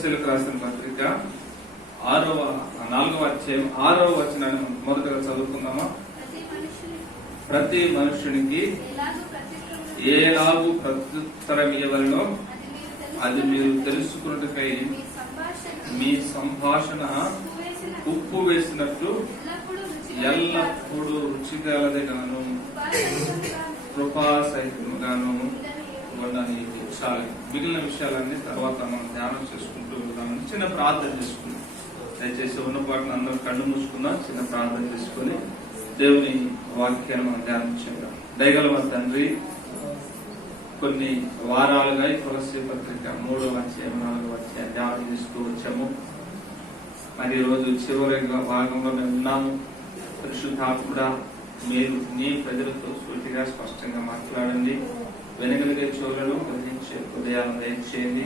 కొలస్సీలకు రాసిన పత్రిక 4వ అధ్యాయం 6వ వచనాన్ని మొదటగా చదువుకుందామా. ప్రతి మనుషునికి ఏలాగు ప్రత్యుత్తరం ఇవ్వవలెనో అది మీరు తెలుసుకున్నట్టుకై మీ సంభాషణ ఉప్పు వేసినట్లు ఎల్లప్పుడూ రుచిగలదిగాను కృపాసహితముగాను ఉండడానికి. చాలా మిగిలిన విషయాలన్నీ తర్వాత మనం ధ్యానం చేసుకుంటూ వెళ్దామని చిన్న ప్రార్థన చేసుకుందాం. దయచేసి ఉన్న పాటను అందరూ కళ్ళు మూసుకుందాం, చిన్న ప్రార్థన చేసుకుని దేవుని వాక్యాన్ని మనం ధ్యానం చేద్దాం. దయగల తండ్రి, కొన్ని వారాలుగా ఈ కొలస్సీ పత్రిక 3వ అధ్యాయం 4వ అధ్యాయం ధ్యానం చేస్తూ వచ్చాము. మరి ఈ రోజు చివరి భాగంలో మేము ఉన్నాము. పరిశుద్ధాత్ముడా, మీరు నీ ప్రజలతో సూటిగా స్పష్టంగా మాట్లాడండి. వెనుకలిగే చెవులను గ్రహించే హృదయాలను దయచేయండి.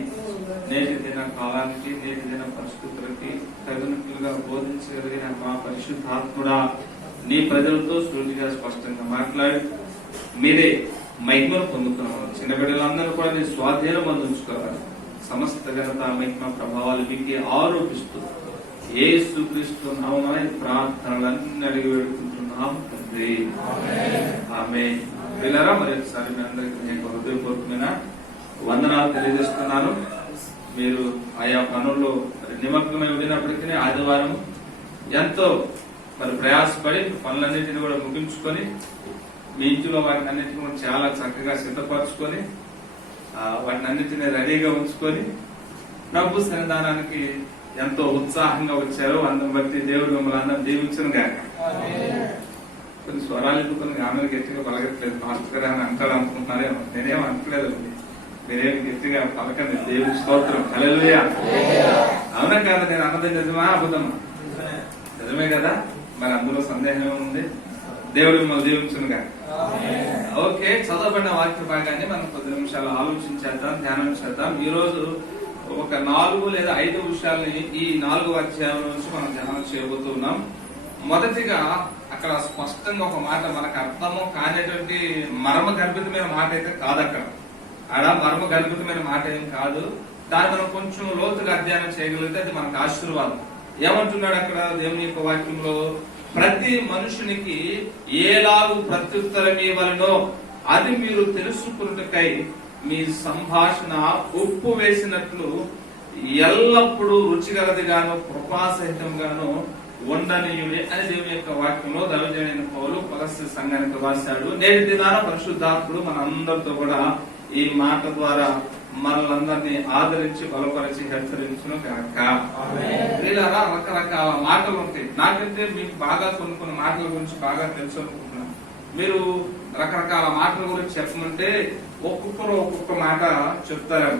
నేటి దిన కాలానికి, నేటి దిన పరిస్థితులకి తగినట్లుగా బోధించగలిగిన మా పరిశుద్ధాత్ముడా, నీ ప్రజలతో సూటిగా స్పష్టంగా మాట్లాడి మీరే మహిమను పొందుకున్నాము. చిన్న బిడ్డలందరూ కూడా నీ స్వాధీనం అందించుకోవాలి. సమస్త ఘనత, మహిమ, ప్రభావాలు మీకే ఆరోపిస్తూ యేసుక్రీస్తు నామమున ప్రార్థనలన్నీ అడిగి వేడుకుంటున్నాం తండ్రి, ఆమేన్. పిల్లరా, మరి ఒకసారి మీ అందరికీ నేను హృదయపూర్వకమైన వందనాలు తెలియజేస్తున్నాను. మీరు ఆయా పనుల్లో నిమగ్నమై ఉండినప్పటికీ ఆదివారం ఎంతో మరి ప్రయాసపడి పనులన్నింటినీ కూడా ముగించుకొని మీ ఇంటిలో వాటిని అన్నింటినీ కూడా చాలా చక్కగా సిద్ధపరచుకొని వాటిని అన్నింటినీ రెడీగా ఉంచుకొని ప్రభు సన్నిధానానికి ఎంతో ఉత్సాహంగా వచ్చారు. అందం బట్టి దేవుడు మిమ్మల్ని అందరం దీవించను గాక. కొన్ని స్వరాలు ఎదుగుతుంది, ఆమెను గట్టిగా పలకట్లేదు. మాస్టర్ గారు అని అంటాడు అనుకుంటున్నారేమో. నేనేం అనట్లేదు, మీరేం గట్టిగా పలకండి. దేవుడి స్తోత్రం, హల్లెలూయా. అవునా కాదా? నేను అన్నది నిజమా అబద్ధమా? నిజమే కదా. మరి అందులో సందేహం ఉంది. దేవుడు మిమ్మల్ని దీవించను గాక. ఓకే, చదవబడిన వాక్య భాగాన్ని మనం 10 నిమిషాలు ఆలోచించేద్దాం, ధ్యానం చేద్దాం. ఈ రోజు ఒక 4 లేదా 5 విషయాలని ఈ 4వ అధ్యాయం నుంచి మనం ధ్యానం చేయబోతున్నాం. మొదటిగా అక్కడ స్పష్టంగా ఒక మాట మనకు అర్థము కానిటువంటి మర్మ గర్భితమైన మాట అయితే కాదు. అక్కడ మర్మ గర్భితమైన మాట ఏం కాదు. దాన్ని మనం కొంచెం లోతుగా అధ్యయనం చేయగలిగితే అది మనకు ఆశీర్వాదం. ఏమంటున్నాడు అక్కడ దేవుని యొక్క వాక్యంలో? ప్రతి మనుషునికి ఏలాగు ప్రత్యుత్తరం ఇవ్వవలెనో అది మీరు తెలుసుకున్నట్టుకై మీ సంభాషణ ఉప్పు వేసినట్లు ఎల్లప్పుడూ రుచిగలదిగాను కృపాసహితంగాను ఉండనీయుడి అని దేవుని యొక్క వాక్యంలో దైవజనుడైన పౌలు కొలస్సీ సంఘానికి రాశాడు. నేటి దినాన పరిశుద్ధాత్ముడు మన అందరితో కూడా ఈ మాట ద్వారా మనలందరినీ ఆదరించి బలపరిచి హెచ్చరించును గాక. వీళ్ళరా రకరకాల మాటలు ఉంటాయి. నాకంటే మీకు బాగా కొన్ని మాటల గురించి బాగా తెలుసు అనుకుంటున్నాను. మీరు రకరకాల మాటల గురించి చెప్పమంటే ఒక్కొక్కరు ఒక్కొక్క మాట చెప్తారు.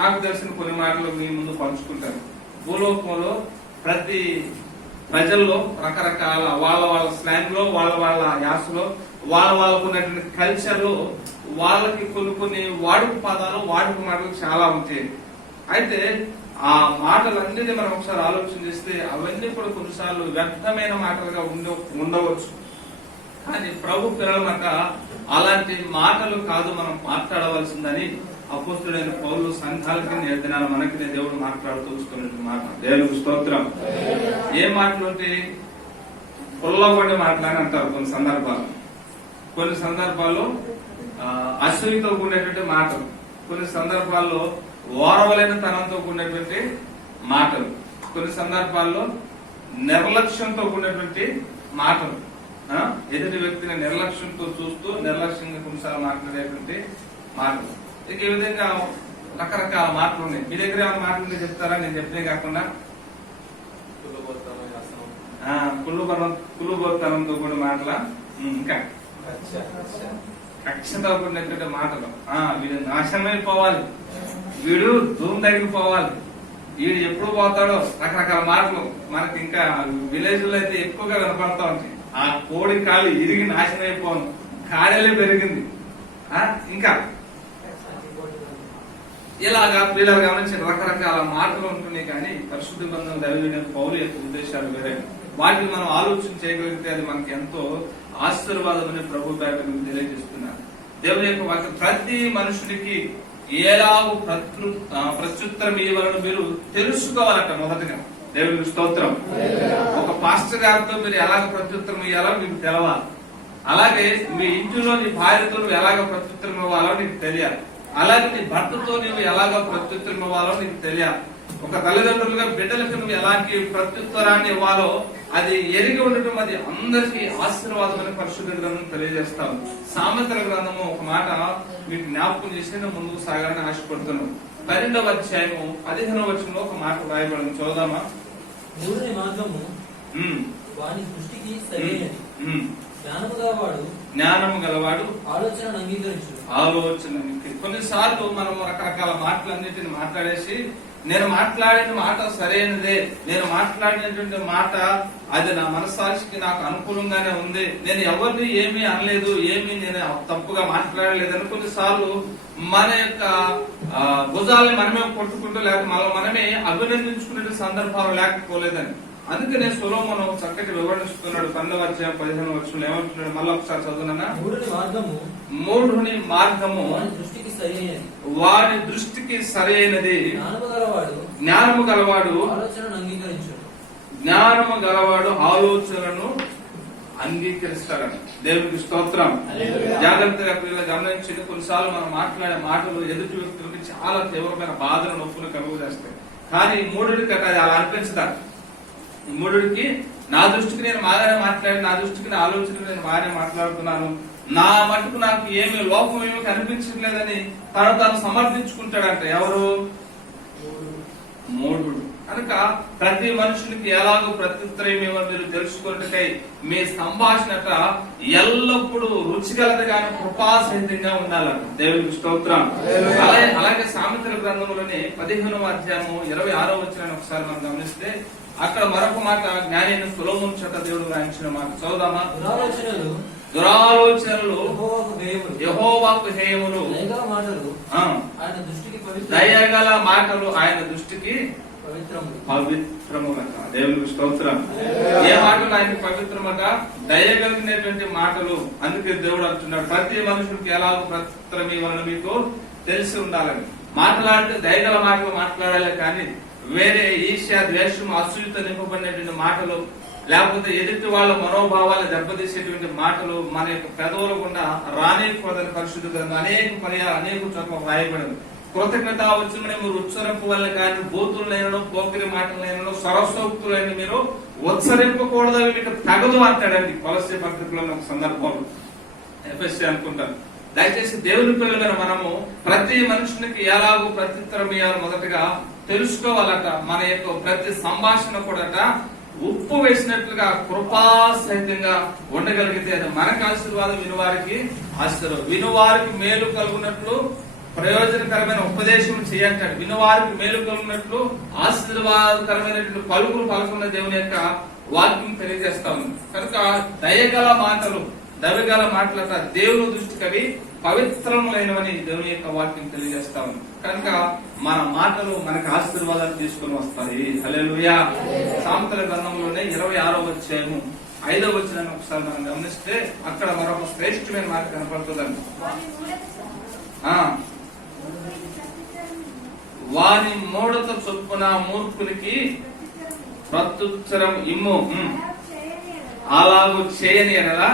నాకు తెలిసిన కొన్ని మాటలు మీ ముందు పంచుకుంటారు. భూలోకంలో ప్రతి ప్రజల్లో రకరకాల వాళ్ళ స్లాంగ్ లో, వాళ్ళ యాసలో, వాళ్ళకు ఉన్నటువంటి కల్చర్ లో వాళ్ళకి కొన్ని వాడుక పదాలు, వాడుక మాటలు చాలా ఉంటాయి. అయితే ఆ మాటలన్నిటి మనం ఒకసారి ఆలోచన చేస్తే అవన్నీ కూడా కొన్నిసార్లు వ్యర్థమైన మాటలుగా ఉండవచ్చు. కానీ ప్రభు పిల్లలమాట అలాంటి మాటలు కాదు మనం మాట్లాడవలసిందని అపోస్తుడైన పౌలు సంఘాలకి నేర్దినాల మనకి దేవుడు మాట్లాడుతూ వస్తున్నట్టు మాట. దేవునికి స్తోత్రం. ఏ మాటలు అంటే పుల్లబడి మాటలని అంటారు కొన్ని సందర్భాల్లో అసూయతో కూడినటువంటి మాటలు, కొన్ని సందర్భాల్లో ఓరవలేని తనంతో కూడినటువంటి మాటలు, కొన్ని సందర్భాల్లో నిర్లక్ష్యంతో కూడినటువంటి మాటలు, ఎదుటి వ్యక్తిని నిర్లక్ష్యంతో చూస్తూ నిర్లక్ష్యంగా కొన్నిసార్లు మాట్లాడేటువంటి మాటలు. ఇక ఈ విధంగా రకరకాల మాటలు ఉన్నాయి. మీ దగ్గర ఏమైనా మాటలు చెప్తారా? నేను చెప్పినే కాకుండా కుళ్ళుబోత్తనంతో కూడా మాటల, ఇంకా కక్షతో కూడినటువంటి మాటలు. వీడు నాశనమైపోవాలి, వీడు ధూమ్ తగిలిపోవాలి, వీడు ఎప్పుడు పోతాడో, రకరకాల మాటలు మనకి ఇంకా విలేజ్ లో అయితే ఎక్కువగా వినపడతా ఉంటాయి. ఆ కోడి కాలు ఇరిగి నాశనం అయిపోను, కాడలే పెరిగింది. ఇంకా ఇలాగా పిల్లలు గమనించి రకరకాల మాటలు ఉంటున్నాయి. కానీ పరిశుద్ధ బంధం దైవజనుడైన పౌలు యొక్క ఉద్దేశాలు వేరే. వాటిని మనం ఆలోచన చేయగలిగితే అది మనకి ఎంతో ఆశీర్వాదం అని ప్రభు పేట తెలియజేస్తున్నారు. దేవుని యొక్క వాక్యం ప్రతి మనుషునికి ఎలాగూ ప్రత్యుత్తరం ఇవ్వాలని మీరు తెలుసుకోవాలట. మొదటగా దేవునికి స్తోత్రం. ఒక పాస్టర్ గారితో మీరు ఎలాగ ప్రత్యుత్తరం ఇవ్వాలో మీకు తెలవాలి. అలాగే మీ ఇంటిలో నీ భార్యతో నువ్వు ఎలాగ ప్రత్యుత్తరం ఇవ్వాలో నీకు తెలియాలి. అలాగే నీ భర్తతో నువ్వు ఎలాగ ప్రత్యుత్తరం ఇవ్వాలో నీకు తెలియాలి. ఒక తల్లిదండ్రులుగా బిడ్డలకు నువ్వు ఎలాంటి ప్రత్యుత్తరాన్ని ఇవ్వాలో అది ఎరిగి ఉండటం అది అందరికీ ఆశీర్వాదం అని పరిశుద్ధ గ్రంథం తెలియజేస్తాం. సామెతల గ్రంథము ఒక మాట మీకు జ్ఞాపకం చేసి ముందుకు సాగాలని ఆశపడుతున్నాను. 12వ అధ్యాయము 15వ వచనంలో ఒక మాట రాయబడింది, చూద్దామా? మూఢుని మార్గము వాని దృష్టికి సరైనది, జ్ఞానము గలవాడు ఆలోచనను అంగీకరించు. కొన్నిసార్లు మనం రకరకాల మాటలన్నిటిని మాట్లాడేసి నేను మాట్లాడిన మాట సరైనదే, నేను మాట్లాడినటువంటి మాట అది నా మనస్సాక్షికి నాకు అనుకూలంగానే ఉంది, నేను ఎవరిని ఏమీ అనలేదు, ఏమీ నేను తప్పుగా మాట్లాడలేదని కొన్నిసార్లు మన యొక్క భుజాలని మనమే కొట్టుకుంటూ లేక మనమే అభినందించుకునే సందర్భాలు లేకపోలేదని. అందుకనే సొలొమోను చక్కటి వివరణిస్తున్నాడు. 12వ అధ్యాయం 15వ వచనంలో ఏమంటున్నాడు? మళ్ళీ ఒకసారి చదువునన్నా. మూఢుని మార్గము వారి దృష్టికి సరైనది, జ్ఞానము గలవాడు ఆలోచనను అంగీకరిస్తాడని. దేవునికి స్తోత్రం. జాగ్రత్తగా పిల్లలు గమనించి కొన్నిసార్లు మనం మాట్లాడే మాటలు ఎదుటి వ్యక్తులకి చాలా తీవ్రమైన బాధను నొప్పులు కలుగజేస్తాయి. కానీ మూఢుడికి అది అలా అనిపించదా? మూఢుడికి నా దృష్టికి నేను బాగానే మాట్లాడి, నా దృష్టికి నా ఆలోచన నేను బాగానే మాట్లాడుతున్నాను, నా మటుకు నాకు ఏమీ లోపం ఏమీ కనిపించట్లేదని తాను సమర్థించుకుంటాడంట. ఎవరు? మూఢుడు. కనుక ప్రతి మనుషునికి ఎలాగో ప్రత్యుత్తరం ఏమో మీరు తెలుసుకున్నట్టుకై మీ సంభాషణట ఎల్లప్పుడూ రుచిగలది కానీ కృపాసహితంగా ఉండాలంట. దేవునికి స్తోత్రం. అలాగే సామెతల గ్రంథంలోనే 15వ అధ్యాయము 26వ వచనాన్ని ఒకసారి మనం గమనిస్తే అక్కడ మరొక మాట జ్ఞాని అయిన సొలొమోను చేత దేవుడు రాయించిన మాట చదువుదామా? దురాలోచనలు యెహోవాకు హేయములు, దయగల మాటలు ఆయన దృష్టికి పవిత్రములట. దేవునికి స్తోత్రం. ఏ మాటలు ఆయన పవిత్రమట? దయగలిగినటువంటి మాటలు. అందుకే దేవుడు అంటున్నాడు ప్రతి మనుషుడికి ఎలాగో ప్రత్యుత్తరం ఇవ్వాలని మీకు తెలిసి ఉండాలని. మాట్లాడితే దయగల మాటలు మాట్లాడాలి, కానీ వేరే ఈర్ష్య, ద్వేషం, అసూయత నింపబడినటువంటి మాటలు, లేకపోతే ఎదుటి వాళ్ళ మనోభావాలు దెబ్బతీసేటువంటి మాటలు మన యొక్క పెదవులు గుండా రానిపోదని పరిశుద్ధ గ్రంథం అనేక పర్యాలు అనేక చోట్ల రాయబడింది. కృతజ్ఞత వచ్చి మీరు ఉచ్చరింపు వల్ల కానీ బూతులైనను, పోకిరి మాటలైనను, సరస్వక్తులైన మీరు ఉచ్చరింపకూడదు, మీకు తగదు అంటాడండి కొలస్సీ పత్రికలో ఒక సందర్భంలో. ఎఫ్ఎస్సీ అనుకుంటాను. దయచేసి దేవుని పిల్లలైన మనము ప్రతి మనుషునికి ఎలాగో ప్రత్యుత్తరం ఇవ్వాలి మొదటగా తెలుసుకోవాలట. మన యొక్క ప్రతి సంభాషణ కూడా ఉప్పు వేసినట్లుగా కృపాసహితంగా ఉండగలిగితే అది మనకు ఆశీర్వాదం, వినువారికి ఆశీర్వాదం. వినువారికి మేలు కలుగునట్లు ప్రయోజనకరమైన ఉపదేశం చేయంటాడు. వినువారికి మేలు కలుగునట్లు ఆశీర్వాదకరమైనటువంటి పలుకులు పలుకున్న దేవుని యొక్క వాక్యం తెలియజేస్తా ఉంది. కనుక దయగల మాటలు, దయగల మాటలట దేవుని దృష్టికి అవి పవిత్రములైనవని దేవుని యొక్క వాక్యం తెలియజేస్తా ఉంది. కనుక మన మాటలు మనకు ఆశీర్వాదాలు తీసుకుని వస్తాయి. హల్లెలూయా. సామెతల గ్రంథంలోనే 26వ అధ్యాయము 5వ వచనాన్ని ఒకసారి మనం గమనిస్తే అక్కడ మరొక శ్రేష్టమైన మాట కనపడుతుందండి. వాని మూఢత చొప్పున మూర్ఖునికి ప్రత్యుత్తరం ఇమ్ము, అలాగూ చేయని ఎడలా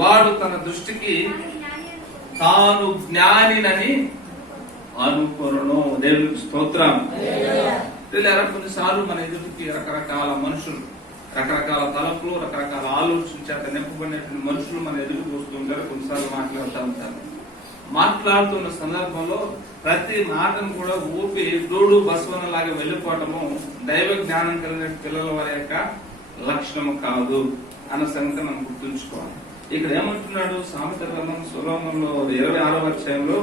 వాడు తన దృష్టికి తాను జ్ఞానినని అనుకొనును. దేవునికి స్తోత్రం. కొన్నిసార్లు మన ఎదుటికి రకరకాల మనుషులు, రకరకాల తలపులు, రకరకాల ఆలోచన చేత నింపబడినటువంటి మనుషులు మన ఎదుటికి వస్తుంటారు. కొన్నిసార్లు మాట్లాడుతూ ఉంటారు. మాట్లాడుతున్న సందర్భంలో ప్రతి మాటను కూడా ఊపి డూడు బసవన లాగా వెళ్ళిపోవటము దైవ జ్ఞానం కలిగిన పిల్లల వారి యొక్క లక్షణము కాదు అన్న సంగతి మనం గుర్తుంచుకోవాలి. ఇక్కడ ఏమంటున్నాడు? సామెతల గ్రంథం సొలొమోనులో 26వ అధ్యాయంలో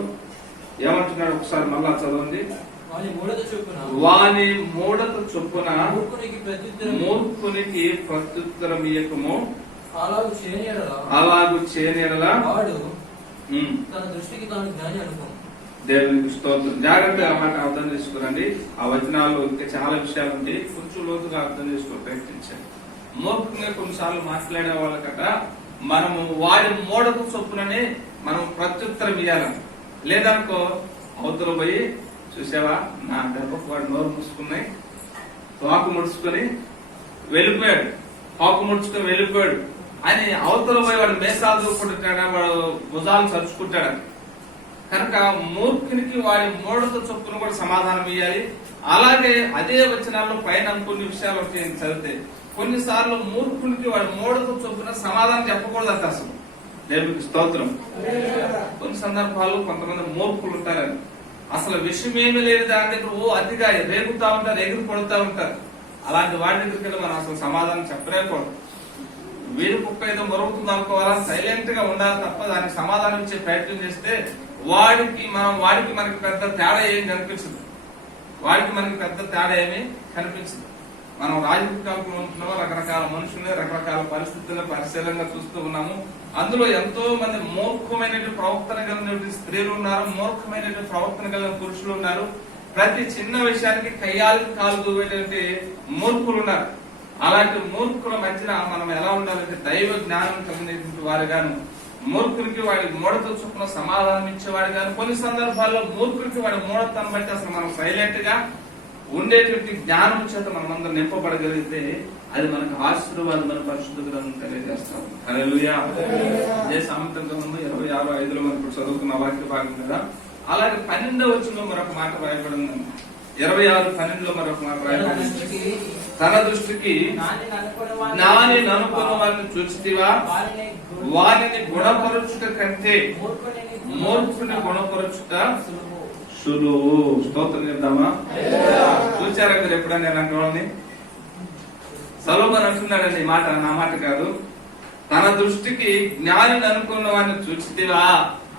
ఏమంటున్నాడు? ఒకసారి మళ్ళా చదవండి. వాని మూఢత చొప్పున మూర్ఖునికి ప్రత్యుత్తరం ఇయ్యకము, అలాగు చేయనియడలా తన దృష్టికి తాను జ్ఞాని అనుకో. దేవునికి స్తోత్రం. జాగ్రత్తగా మాట అర్థం చేసుకోరండి. ఆ వచనాల్లో ఇంకా చాలా విషయాలు ఉంటాయి, కొంచెం లోతుగా అర్థం చేసుకో ప్రయత్నించండి. మూర్ఖంగా కొన్నిసార్లు మాట్లాడే వాళ్ళకట మనము వారి మూఢత చొప్పుననే మనం ప్రత్యుత్తరం ఇవ్వాలని. లేదనుకో అవతల పోయి చూసావా నా దెబ్బకు వాడు నోరు మూసుకున్నాయి, తోక ముడుచుకొని వెళ్ళిపోయాడు, తోక ముడుచుకొని వెళ్ళిపోయాడు అని అవతల పోయి వాడు మేసాలు దూకుంటాడా, వాడు భుజాలు చరుచుకుంటాడు. కనుక మూర్ఖునికి వాడి మూఢత చొప్పున కూడా సమాధానం ఇవ్వాలి. అలాగే అదే వచనాల్లో పైన కొన్ని విషయాలు చదివితే కొన్నిసార్లు మూర్ఖునికి వాడి మూఢత చొప్పున సమాధానం చెప్పకూడదు అసలు. దేవునికి స్తోత్రం. కొన్ని సందర్భాలు కొంతమంది మూర్ఖులు ఉంటారని అసలు విషయమేమి లేదు దాని దగ్గర అతిగా రేగుతా ఉంటారు, ఎగిరి పడుతూ ఉంటారు. అలాంటి వాడి దగ్గరికి వెళ్ళి మనం అసలు సమాధానం చెప్పలేకూడదు. వీరి కుక్క ఏదో మరుగుతుంది అనుకోవాలా, సైలెంట్ గా ఉండాలి తప్ప దానికి సమాధానం ఇచ్చే ప్రయత్నం చేస్తే వాడికి మనకి పెద్ద తేడా ఏం కనిపించదు. మనం రాజకీయాలకు ఉంటున్నాము, రకరకాల మనుషుల్ని రకరకాల పరిస్థితులను పరిశీలనగా చూస్తూ ఉన్నాము. అందులో ఎంతో మంది మూర్ఖమైనటువంటి ప్రవర్తన కలిగినటువంటి స్త్రీలు ఉన్నారు, మూర్ఖమైనటువంటి ప్రవర్తన కలిగిన పురుషులు ఉన్నారు. ప్రతి చిన్న విషయానికి కయ్యాలకు కాలు దూవేటువంటి మూర్ఖులు ఉన్నారు. అలాంటి మూర్ఖుల మధ్యన మనం ఎలా ఉండాలంటే దైవ జ్ఞానం కలిగినటువంటి వారు గాను, మూర్ఖుడికి వాడి మూఢత చొప్పున సమాధానం ఇచ్చేవాడు గాను, కొన్ని సందర్భాల్లో మూర్ఖుడికి వాడి మూఢతను బట్టి అసలు మనం సైలెంట్ గా ఉండేటువంటి జ్ఞానం చేత మనమందరం నింపబడగలిగితే అది మనకు ఆశీర్వాదం మన పరిశుద్ధ గ్రంథం తెలియజేస్తాం. హల్లెలూయా. అదే సామెత గ్రంథం 26:5 మనం చదువుకున్న వాక్య భాగం కదా. అలాగే 12వ వచనంలో మరొక మాట రాయబడింది. 26:12 మరొక మాట రాయబడింది. తన దృష్టికి జ్ఞాని అనుకున్న వారిని చూచితివా, వారిని గుణపరచుట కంటే మూర్ఖుని గుణపరచుట సులువు. స్తోత్రం చేద్దామా? చూచారా మీరు ఎప్పుడైనా ఇలాంటి వాళ్ళని? సొలొమోను అంటున్నాడండి ఈ మాట, నా మాట కాదు. తన దృష్టికి జ్ఞానిని అనుకున్న వారిని చూచితివా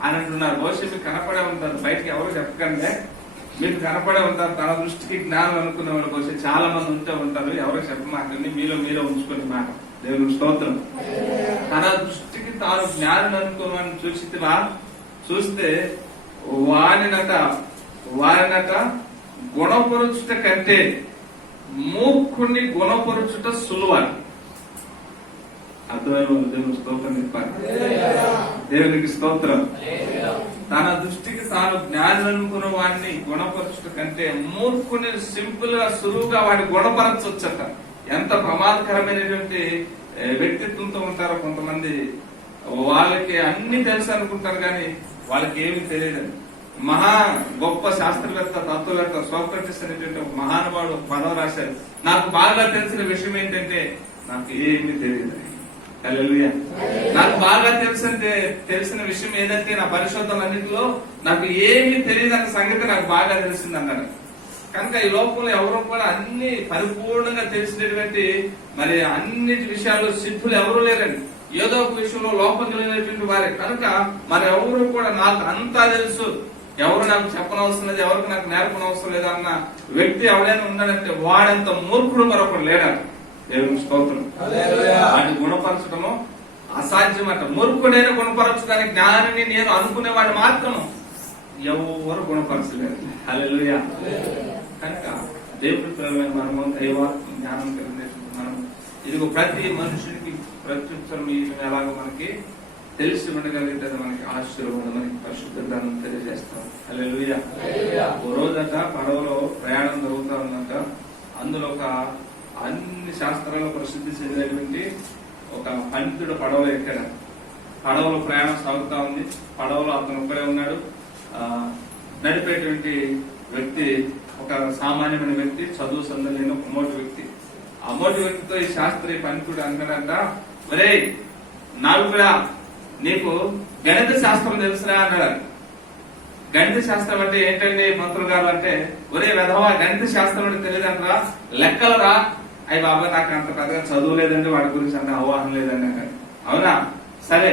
అని అంటున్నారు. బహుశా మీకు కనపడే ఉంటారు, బయటకి ఎవరు చెప్పకండి, మీకు కనపడే ఉంటారు. తన దృష్టికి జ్ఞానం అనుకున్న వాళ్ళు బహుశా చాలా మంది ఉంటే ఉంటారు, ఎవరో చెప్పమాకండి, మీలో ఉంచుకునే మాట. దేవుని స్తోత్రం. తన దృష్టికి తాను జ్ఞానం అనుకున్న వారిని చూచితివా, చూస్తే వారినట గుణపరుచుట కంటే మూర్ఖుణ్ణి గుణపరుచుట సులువని. అర్థమైన దేవుని స్తోత్రం చెప్పాలి. దేవునికి స్తోత్రం. తన దృష్టికి తాను జ్ఞానం అనుకున్న వాడిని గుణపరచుట కంటే మూర్ఖుని సింపుల్ గా సులువుగా వాడిని గుణపరచొచ్చట. ఎంత ప్రమాదకరమైనటువంటి వ్యక్తిత్వంతో ఉంటారో కొంతమంది. వాళ్ళకి అన్ని తెలుసు అనుకుంటారు కానీ వాళ్ళకి ఏమి తెలియదు. మహా గొప్ప శాస్త్రవేత్త, తత్వవేత్త సోక్రటీస్ అనేటువంటి ఒక మహానుభావుడు పదవి రాశారు. నాకు బాగా తెలిసిన విషయం ఏంటంటే నాకు ఏమీ తెలియదు. హల్లెలూయా. నాకు బాగా తెలిసిన విషయం ఏదంటే నా పరిశోధనలన్నింటిలో నాకు ఏమీ తెలియదు అన్న సంగతి నాకు బాగా తెలిసింది అన్నాడు. కనుక ఈ లోకంలో ఎవరు కూడా అన్ని పరిపూర్ణంగా తెలిసినటువంటి మరి అన్నిటి విషయాలు సిద్ధులు ఎవరు లేరండి. ఏదో ఒక విషయంలో లోపం కలిగినటువంటి వారే. కనుక మరి ఎవరు కూడా నాకు అంతా తెలుసు, ఎవరు నాకు చెప్పనవసరం లేదు, ఎవరికి నాకు నేర్పనవసరం లేదు అన్న వ్యక్తి ఎవరైనా ఉన్నాడంటే వాడంత మూర్ఖుడు మరొకడు లేడాడు. దేవుని స్తోత్రం. వాడిని గుణపరచడము అసాధ్యమట. మూర్ఖుడైన గుణపరచడానికి జ్ఞానిని నేను అనుకునేవాడు మాత్రం ఎవరు గుణపరచలేరు. హల్లెలూయా. కనుక దేవుడి పిల్లలైన మనము దైవాత్మ జ్ఞానం కలిగిన మనం ఇదిగో ప్రతి మనుషునికి ప్రత్యుత్తరం ఎలాగో మనకి తెలిసి ఉండగలిగితే మనకి ఆశీర్వాదం, మనకి పరిశుద్ధ గ్రంథం తెలియజేస్తాం. హల్లెలూయా. ఓ రోజట పడవలో ప్రయాణం జరుగుతా ఉందంట. అందులో ఒక అన్ని శాస్త్రాల్లో ప్రసిద్ధి చెందినటువంటి ఒక పండితుడు పడవలో ఎక్కాడు. పడవలో ప్రయాణం సాగుతా ఉంది. పడవలో అతను ఒక్కడే ఉన్నాడు. నడిపేటువంటి వ్యక్తి ఒక సామాన్యమైన వ్యక్తి, చదువు సందలేని ఒక మోటి వ్యక్తి. ఆ మోటి వ్యక్తితో ఈ శాస్త్రీయ పండితుడు అన్నాడంట, ఒరే నాలుగురా, నీకు గణిత శాస్త్రం తెలుసురా అన్నాడు. గణిత శాస్త్రం అంటే ఏంటండి మంత్రులు గారు అంటే, ఒరే వెధవా గణిత శాస్త్రం అంటే తెలియదంటరా, లెక్కలు రా. అయ్యి బాబా నాకు అంత పెద్దగా చదువు లేదండి, వాటి గురించి అంత అవగాహన లేదండి అన్నాడు. అవునా, సరే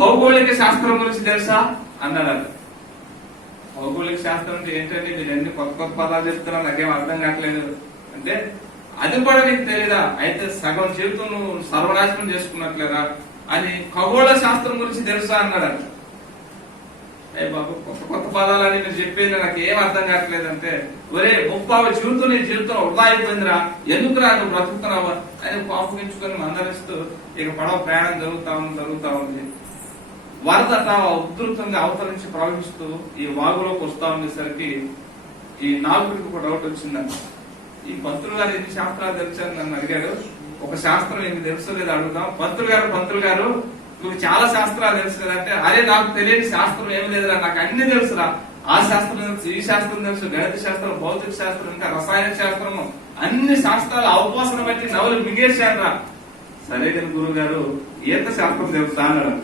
భౌగోళిక శాస్త్రం గురించి తెలుసా అన్నాడు. భౌగోళిక శాస్త్రం అంటే ఏంటంటే మీరు ఎన్ని కొత్త కొత్త పదాలు చెప్తున్నా నాకేం అర్థం కావట్లేదు అంటే, అది కూడా నీకు తెలియదా, అయితే సగం జీవితం నువ్వు సర్వనాశనం చేసుకున్నట్లేదా అని ఖగోళ శాస్త్రం గురించి తెలుసా అన్నాడు. అయ్యి బాబు కొత్త కొత్త పదాలని మీరు చెప్పేది నాకు ఏం అర్థం కావట్లేదు అంటే, ఒరే 30 జీవితం నీ జీవితం వృధా అయిపోయిందిరా, ఎందుకురా నువ్వు బ్రతుకుతున్నావా అని కోపగించుకొని మందరిస్తూ ఇక పడవ ప్రయాణం జరుగుతా ఉంది. వరదట ఉధృతంగా అవతరించి ప్రవహిస్తూ ఈ వాగులోకి వస్తా ఉండేసరికి ఈ నాలుగురికి ఒక డౌట్ వచ్చిందంట. ఈ పంతులు గారు ఎన్ని శాస్త్రాలు తెలుసని నన్ను అడిగాడు. ఒక శాస్త్రం ఏమి తెలుసో లేదు అడుగుదాం. పంతులు గారు మీకు చాలా శాస్త్రాలు తెలుసు కదా అంటే, అరే నాకు తెలియని శాస్త్రం ఏమి లేదురా, నాకు అన్ని తెలుసురా. ఆ శాస్త్రం తెలుసు, ఈ శాస్త్రం తెలుసు, గణిత శాస్త్రం, భౌతిక శాస్త్రం, ఇంకా రసాయన శాస్త్రము, అన్ని శాస్త్రాలు అవపోసన బట్టి నవలు మింగేశారా. సరే కానీ గురువు గారు ఈత శాస్త్రం తెలుసా అన్నారంట.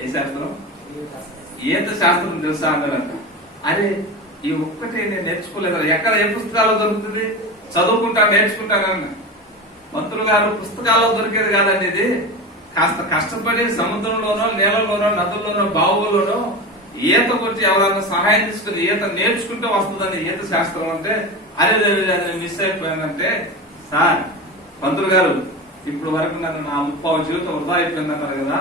ఏ శాస్త్రం? ఈత శాస్త్రం తెలుసా అన్నారంట. అరే ఈ ఒక్కటే నేను నేర్చుకోలేదా, ఎక్కడ ఏ పుస్తకాల్లో దొరుకుతుంది, చదువుకుంటా నేర్చుకుంటానన్న. మంత్రులు గారు పుస్తకాల్లో దొరికేది కాదండి ఇది. కాస్త కష్టపడి సముద్రంలోనో, నీళ్ళలోనో, నదుల్లోనో, బావుల్లోనో ఈత కొట్టి ఎవరన్నా సహాయం తీసుకుని ఈత నేర్చుకుంటే వస్తుందని ఈత శాస్త్రం అంటే, అరే మిస్ అయిపోయానంటే, సార్ పంతులు గారు ఇప్పుడు వరకు నన్ను నా 30 జీవితం వృధా అయిపోయిందన్నారు కదా,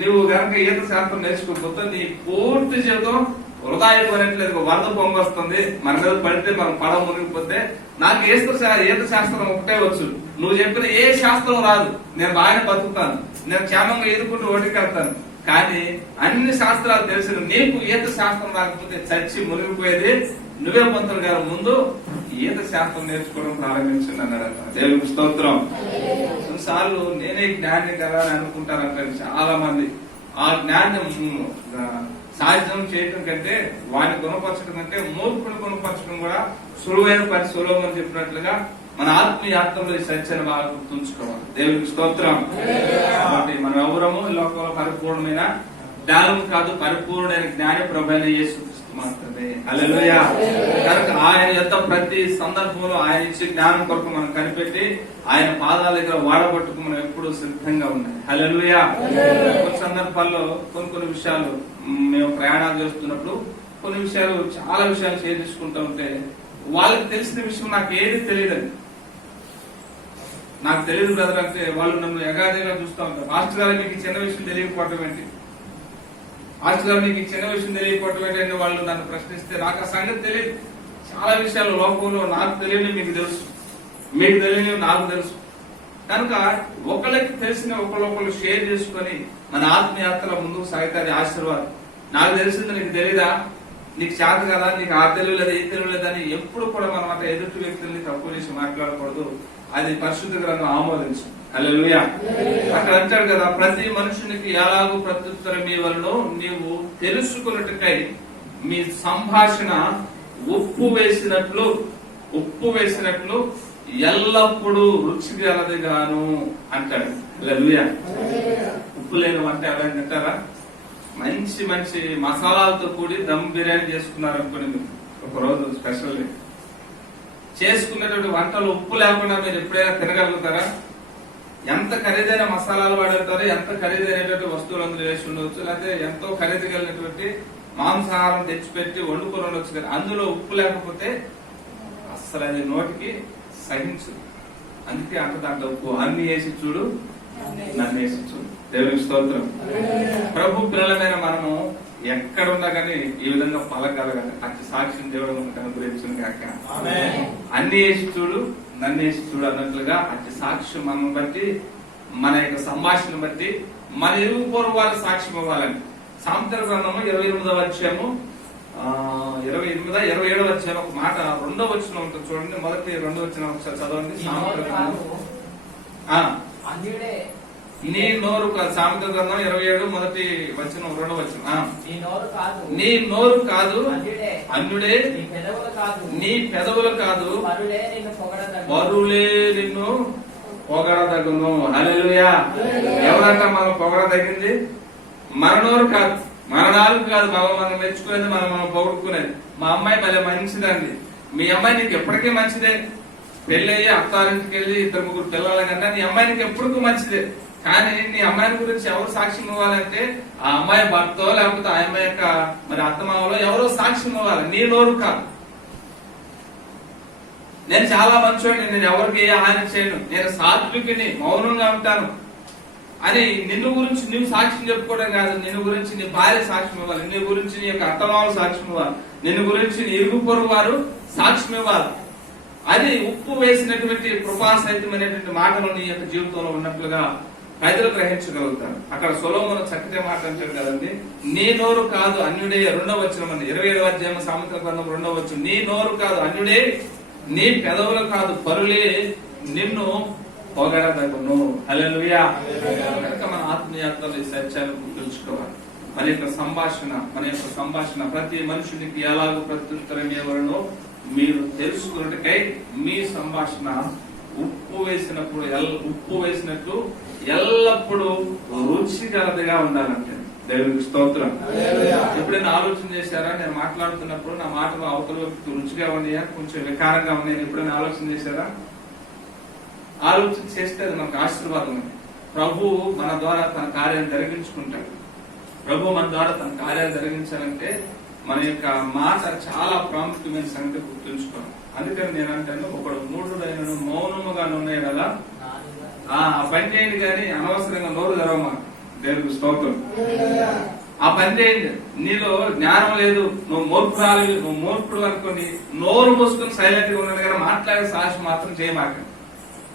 నువ్వు కనుక ఈత శాస్త్రం నేర్చుకోకపోతే నీ పూర్తి జీవితం వృధా అయిపోయినట్లేదు. వరద పొంగొస్తుంది, మన మీద పడితే మనం పడవ మునిగిపోతే. నాకు ఈత శాస్త్రం ఒకటే వచ్చు, నువ్వు చెప్పిన ఏ శాస్త్రం రాదు. నేను బాగానే బతుకుతాను, నేను క్షేమంగా ఎదుర్కొంటూ ఓటికెళ్తాను. కానీ అన్ని శాస్త్రాలు తెలిసిన నీకు ఈత శాస్త్రం రాకపోతే చచ్చి మునిగిపోయేది నువ్వే. పంతులు గారు ముందు ఈత శాస్త్రం నేర్చుకోవడం ప్రారంభించండి అన్నారంట. దేవునికి స్తోత్రం. కొన్నిసార్లు నేనే జ్ఞాని కదా అని అనుకుంటారంట చాలా మంది. ఆ జ్ఞానం సాధ్యం చేయటం కంటే, వాడిని గుణపరచడం కంటే, మూర్ఖుని గుణపరచడం కూడా సులువైన పని. సులభం చెప్పినట్లుగా మన ఆత్మీయాత్మలో ఈ సత్యాన్ని బాగా గుర్తుంచుకోవాలి. దేవునికి స్తోత్రం. కాబట్టి మనం ఎవరము ఈ లోకంలో పరిపూర్ణమైన జ్ఞానం కాదు, పరిపూర్ణమైన జ్ఞాని ప్రభువైన యేసుక్రీస్తు మాత్రమే. హల్లెలూయా. కనుక ఆయన యొక్క ప్రతి సందర్భంలో ఆయన ఇచ్చే జ్ఞానం కొరకు మనం కనిపెట్టి ఆయన పాదాల దగ్గర వాడబట్టుకు మనం ఎప్పుడూ సిద్ధంగా ఉన్నాయి. హల్లెలూయా. కొన్ని సందర్భాల్లో కొన్ని విషయాలు మేము ప్రయాణాలు చేస్తున్నప్పుడు కొన్ని విషయాలు, చాలా విషయాలు షేర్ చేసుకుంటూ ఉంటే వాళ్ళకి తెలిసిన విషయం నాకు ఏది తెలియదండి. నాకు తెలియదు బ్రదర్ అంటే వాళ్ళు నన్ను ఎగాదిగా చూస్తూ ఉంటారు. మాస్టర్ గారు మీకు చిన్న విషయం తెలియకపోవటం ఏంటి, మాస్టర్ గారు మీకు చిన్న విషయం తెలియకపోవటం ఏంటి అని వాళ్ళు నన్ను ప్రశ్నిస్తే నాకు ఆ సంగతి తెలియదు. చాలా విషయాలు లోకంలో నాకు తెలియని మీకు తెలుసు, మీకు తెలియని నాకు తెలుసు. కనుక ఒకళ్ళకి తెలిసిన ఒకళ్ళు షేర్ చేసుకొని మన ఆత్మయాత్ర ముందుకు సాగితే అది ఆశీర్వాదం. నాకు తెలిసింది నీకు తెలీదా, నీకు చేత కదా, నీకు ఆ తెలియలేదు, ఈ తెలియలేదని ఎప్పుడు కూడా మనం అంటే ఎదుటి వ్యక్తుల్ని తక్కువ చేసి మాట్లాడకూడదు. అది పరిశుద్ధ గ్రంథం ఆమోదించు. హల్లెలూయా. అక్కడ అంటాడు కదా, ప్రతి మనుషునికి ఎలాగూ ప్రత్యుత్తరం ఇవ్వలను నీవు తెలుసుకున్నట్టుకై మీ సంభాషణ ఉప్పు వేసినట్లు ఎల్లప్పుడూ రుచి గలదిగాను అంటాడు. హల్లెలూయా. ఉప్పు లేని వంట ఎవరైనా తింటారా? మంచి మంచి మసాలాలతో కూడి దమ్ బిర్యానీ చేసుకున్నారు అనుకోండి, ఒక రోజు స్పెషల్ చేసుకున్నటువంటి వంటలు ఉప్పు లేకుండా మీరు ఎప్పుడైనా తినగలుగుతారా? ఎంత ఖరీదైన మసాలాలు వాడతారో, ఎంత ఖరీదైనటువంటి వస్తువులు అందులో వేసి ఉండవచ్చు, లేకపోతే ఎంతో ఖరీదు కలిగినటువంటి మాంసాహారం తెచ్చిపెట్టి వండుకొని ఉండొచ్చు, కానీ అందులో ఉప్పు లేకపోతే అస్సలు అది నోటికి సహించదు. అందుకే అంట దాంట్లో ఉప్పు అన్ని వేసి చూడు, నన్ను వేసి చూడు. దేవునికి స్తోత్రం. ప్రభు పిల్లలమైన మనము ఎక్కడున్నా కానీ ఈ విధంగా పలకగలగాలి. అతి సాక్ష్యం దేవుడు మనకు అనుగ్రహించిన కాక. అన్ని వేసి చూడు, నన్ను వేసి చూడు అన్నట్లుగా అతి సాక్ష్యం మనం బట్టి, మన యొక్క సంభాషణ బట్టి మన ఇరుగు పూర్వ వారి సాక్ష్యం ఇవ్వాలని. సామెతల గ్రంథము 28వ అధ్యాయము 27వ అధ్యాయం ఒక మాట 2వ వచనం ఉంటుంది చూడండి. మొదటి 2వ వచనం ఒకసారి చదవండి. సామెతల గ్రంథం నీ నోరు కాదు. సామెతల గ్రంథం 27 మొదటి వచనం 2వ వచనం. నీ నోరు కాదు అన్యుడే, నీ పెదవులు కాదు పరులే నిన్ను పొగడదగును. హల్లెలూయా. ఎవరంట మనం పొగడదగింది? మన నోరు కాదు, మన నాలుగు కాదు. మనం మెచ్చుకునేది, మనం పొగుడుకునేది. మా అమ్మాయి భలే మంచిదండి. మీ అమ్మాయి నీకు ఎప్పటికీ మంచిదే. పెళ్లి అయ్యి అత్తారింటికి వెళ్ళి 2-3 పిల్లల కన్నా నీ అమ్మాయి నీకు ఎప్పటికీ మంచిదే. కానీ నీ అమ్మాయి గురించి ఎవరు సాక్ష్యం ఇవ్వాలంటే ఆ అమ్మాయి భర్తో లేకపోతే ఆ అమ్మాయి యొక్క మరి అత్తమామలో ఎవరో సాక్ష్యం ఇవ్వాలి, నీ నోరు కాదు. నేను చాలా మంచివాడిని, నేను ఎవరికి ఏ హాని చేయను, నేను సాత్వికుని, మౌనంగా ఉంటాను అని నిన్ను గురించి నువ్వు సాక్ష్యం చెప్పుకోవడం కాదు. నిన్ను గురించి నీ భార్య సాక్ష్యం ఇవ్వాలి, నీ గురించి నీ యొక్క అత్తమామలు సాక్ష్యం ఇవ్వాలి, నిన్ను గురించి నీ ఇరుగు పొరుగు వారు సాక్ష్యం ఇవ్వాలి. అది ఉప్పు వేసినటువంటి కృపాసహితమైనటువంటి మాటలు నీ యొక్క జీవితంలో ఉన్నట్లుగా ప్రజలు గ్రహించగలుగుతారు. అక్కడ సొలొమోను చక్కటి మాట అంటాడు కదండి, నీ నోరు కాదు అన్యుడే, 2వ వచనం అండి, 27వ అధ్యాయం సామెతల గ్రంథం 2వ వచనం, నీ నోరు కాదు అన్యుడే, నీ పెదవులు కాదు పరులే నిన్ను పొగడదగును. హల్లెలూయా. కనుక మన ఆత్మీయాత్మలు ఈ సత్యాలు తెలుసుకోవాలి. మన యొక్క సంభాషణ ప్రతి మనుషునికి ఎలాగో ప్రత్యుత్తరం ఇవ్వవలనో మీరు తెలుసుకున్నట్టుకై మీ సంభాషణ ఉప్పు వేసినట్టు ఎల్లప్పుడూ రుచిగలదిగా ఉండాలంటే దేవునికి స్తోత్రం. ఎప్పుడైనా ఆలోచన చేశారా, నేను మాట్లాడుతున్నప్పుడు నా మాటలు అవతల వ్యక్తికి రుచిగా ఉన్నాయా, కొంచెం వికారంగా ఉన్నాయని ఎప్పుడైనా ఆలోచన చేశారా? ఆలోచన చేస్తే అది మనకు ఆశీర్వాదం. ప్రభు మన ద్వారా తన కార్యాన్ని జరిగించుకుంటాడు. ప్రభు మన ద్వారా తన కార్యాలు జరిగించాలంటే మన యొక్క మాట చాలా ప్రాముఖ్యమైన సంగతి గుర్తుంచుకోవాలి. అందుకని నేను అంటాను, ఒకడు మూఢుడైనను మౌనముగా ఉన్నాయి కదా, ఆ పని చేయండి కానీ అనవసరంగా నోరు తెరవమా. దేవునికి స్తోత్రం. ఆ పని చేయండి. నీలో జ్ఞానం లేదు, నువ్వు మూర్ఖుడు అనుకుని నోరు మూసుకుని సైలెంట్ గా ఉన్నాడు కానీ మాట్లాడే సాహసం మాత్రం చేయమాక.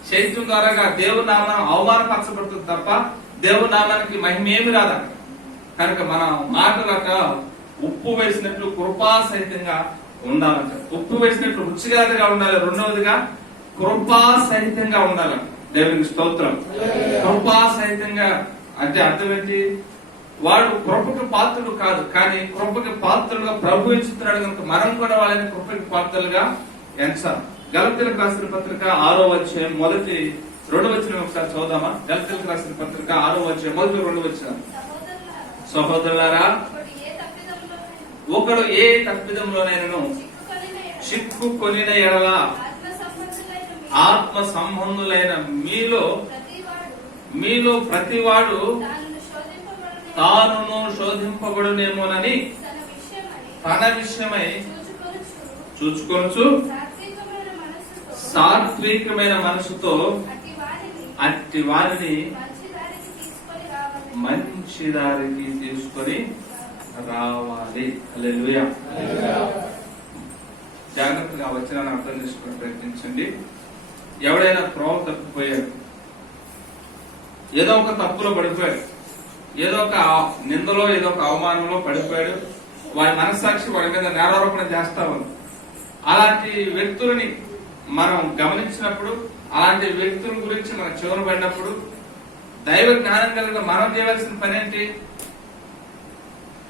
శైత్యం ద్వారా దేవుని నామాన్ని అవమానపరచబడుతుంది తప్ప దేవుని నామానికి మహిమేమి రాదు. కనుక మన మాటలక ఉప్పు వేసినట్లు కృపా సహితంగా ఉండాలంట. ఉప్పు వేసినట్లు రుచిగాదిగా ఉండాలి. 2వదిగా కృపా సహితంగా ఉండాలి. దేవునికి స్తోత్రం. కృపా సహితంగా అంటే అర్థం ఏంటి? వాడు కృపకి పాత్రుడు కాదు, కానీ కృపకి పాత్రులుగా ప్రభు ఎంచుతున్నాడు కనుక మనం కూడా వాళ్ళని కృపకి పాత్రలుగా ఎంచాలి. గలతీయులకు రాసిన పత్రిక 6వ అధ్యాయం మొదటి 2వ వచనం ఒకసారి చదువుదామా? గలతీయులకు రాసిన పత్రిక 6వ అధ్యాయం మొదటి 2వ వచనం. సహోదరులారా, ఒకడు ఏ తప్పిదంలోనైనను చిక్కుకొనిన ఎడల ఆత్మ సంబంధులైన మీలో ప్రతివాడు తానును శోధింపబడునేమోనని తన విషయమై చూచుకొనుచు సాత్వికమైన మనసుతో అట్టి వారిని మంచి దారికి తీసుకొని రావాలి. హల్లెలూయా. జాగ్రత్తగా వచనాన్ని అర్థం చేసుకుని ప్రయత్నించండి. ఎవడైనా త్రోవ తప్పిపోయాడు, ఏదో ఒక తప్పులో పడిపోయాడు, ఏదో ఒక నిందలో ఏదో ఒక అవమానంలో పడిపోయాడు, వారి మనస్సాక్షి వాడి మీద నేరారోపణ చేస్తా ఉంది. అలాంటి వ్యక్తులని మనం గమనించినప్పుడు, అలాంటి వ్యక్తుల గురించి మనం చెవులు పడినప్పుడు దైవ జ్ఞానం కలిగిన మనం చేయవలసిన పని ఏంటి?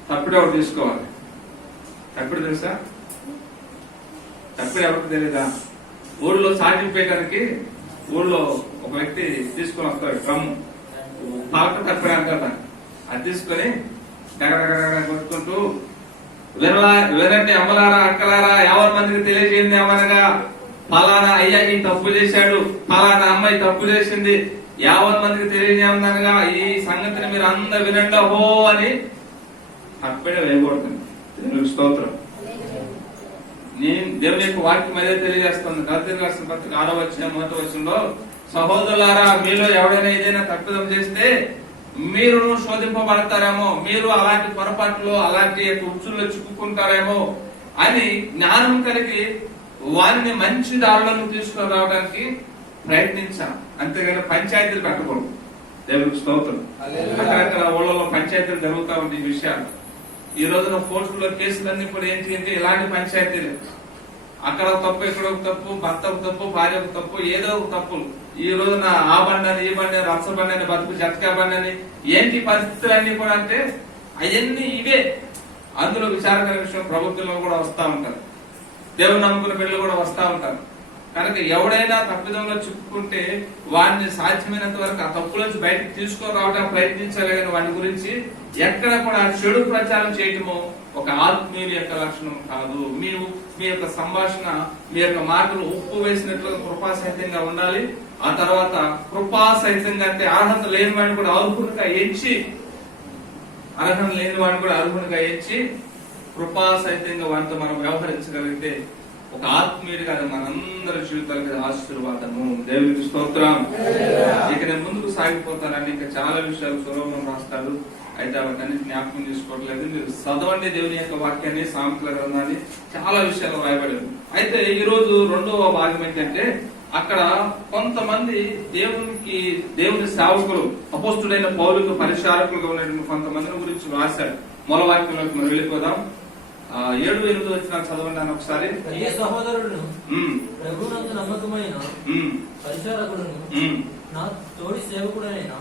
తప్పుడు ఎవరు తీసుకోవాలి. తప్పుడు తెలుసా? తప్పుడు ఎవరికి తెలీదా? ఊళ్ళో సాటిపోయడానికి ఊళ్ళో ఒక వ్యక్తి తీసుకొని వస్తాడు డ్రమ్ము, పాలక తప్పుడు అంటారు. అది తీసుకొని దగ్గర కొట్టుకుంటూ వినండి అమ్మలారా అక్కలారా 50 మందికి తెలియజేయండి ఏమనగా, ఫలానా అయ్యా ఈ తప్పు చేశాడు, ఫలానా అమ్మాయి తప్పు చేసింది, 50 మందికి తెలియజేయమనగా ఈ సంగతిని మీరు అందరు వినండి హో అని అప్పుడే వేయకూడదు. దేవునికి స్తోత్రం. నేను దేవుని యొక్క వాక్యం అదే తెలియజేస్తుంది. గలతీయులకు రాసిన పత్రిక 6వ అధ్యాయం 1వ వచనంలో, సహోదరులారా మీలో ఎవడైనా ఏదైనా తప్పిదం చేస్తే మీరు శోధింపబడతారేమో, మీరు అలాంటి పొరపాట్లు అలాంటి ఉచ్చుల్లో చిక్కుకుంటారేమో అని జ్ఞానం కలిగి వారిని మంచి దారులను తీసుకొని రావడానికి ప్రయత్నించాను. అంతేగాని పంచాయతీలు పెట్టకూడదు. దేవునికి స్తోత్రం. అక్కడక్కడ ఊళ్ళలో పంచాయతీలు జరుగుతూ ఉంటాయి ఈ విషయాలు. ఈ రోజున కోర్టులో కేసులన్నీ కూడా ఏంటి అంటే ఇలాంటి పంచాయతీలు. అక్కడ తప్పు, ఇక్కడ ఒక తప్పు, భర్తకు తప్పు, భార్యకు తప్పు, ఏదో ఒక తప్పులు. ఈ రోజున ఆ బండని ఈ బండి రచ్చ బండని బతుకు జట్కా బండని ఏంటి పరిస్థితులన్నీ కూడా అంటే అవన్నీ ఇవే. అందులో విచారకర విషయం, ప్రభుత్వంలో కూడా వస్తా ఉంటారు, దేవుని నమ్ముకున్న బిడ్డలు కూడా వస్తా ఉంటారు. కనుక ఎవడైనా తప్పిదంలో చిక్కుకుంటే వాడిని సాధ్యమైనంత వరకు ఆ తప్పులోంచి బయటకు తీసుకొని రావడానికి ప్రయత్నించాలి. కానీ వాడి గురించి ఎక్కడ కూడా చెడు ప్రచారం చేయటము ఒక ఆత్మీయుల యొక్క లక్షణం కాదు. మీ యొక్క సంభాషణ, మీ యొక్క మాటలు ఉప్పు వేసినట్లుగా కృపాసహితంగా ఉండాలి. ఆ తర్వాత కృపాసహితంగా అంటే అర్హత లేని వాడిని కూడా అర్హునిగా ఎంచి, అర్హత లేని వాడిని కూడా అర్హునిగా ఎంచి కృపాసహితంగా వాటితో మనం వ్యవహరించగలిగితే ఒక ఆత్మీయుడిగా మనందరి జీవితాలకి ఆశీర్వాదము. దేవునికి స్తోత్రం. ఇక నేను ముందుకు సాగిపోతానని ఇంకా చాలా విషయాలు సొలొమోను రాస్తాడు. అయితే అవన్నీ జ్ఞాపకం చేసుకోవట్లేదు. మీరు చదవండి దేవుని యొక్క వాక్యాన్ని, సామెతల గ్రంథాన్ని, చాలా విషయాలు రాయబడేది. అయితే ఈ రోజు 2వ భాగం ఏంటంటే అక్కడ కొంతమంది దేవుని సేవకులు అపోస్తుడైన పౌలుకు పరిచారకులుగా ఉన్నటువంటి కొంతమందిని గురించి రాశాడు. మూలవాక్యంలోకి మనం వెళ్ళిపోదాం. 7-8 వచ్చిన చదవండి అని ఒకసారి. ప్రియ సహోదరులను ప్రభువునందు నమ్మకమైన పరిచారకులను నా తోడి సేవకుడైన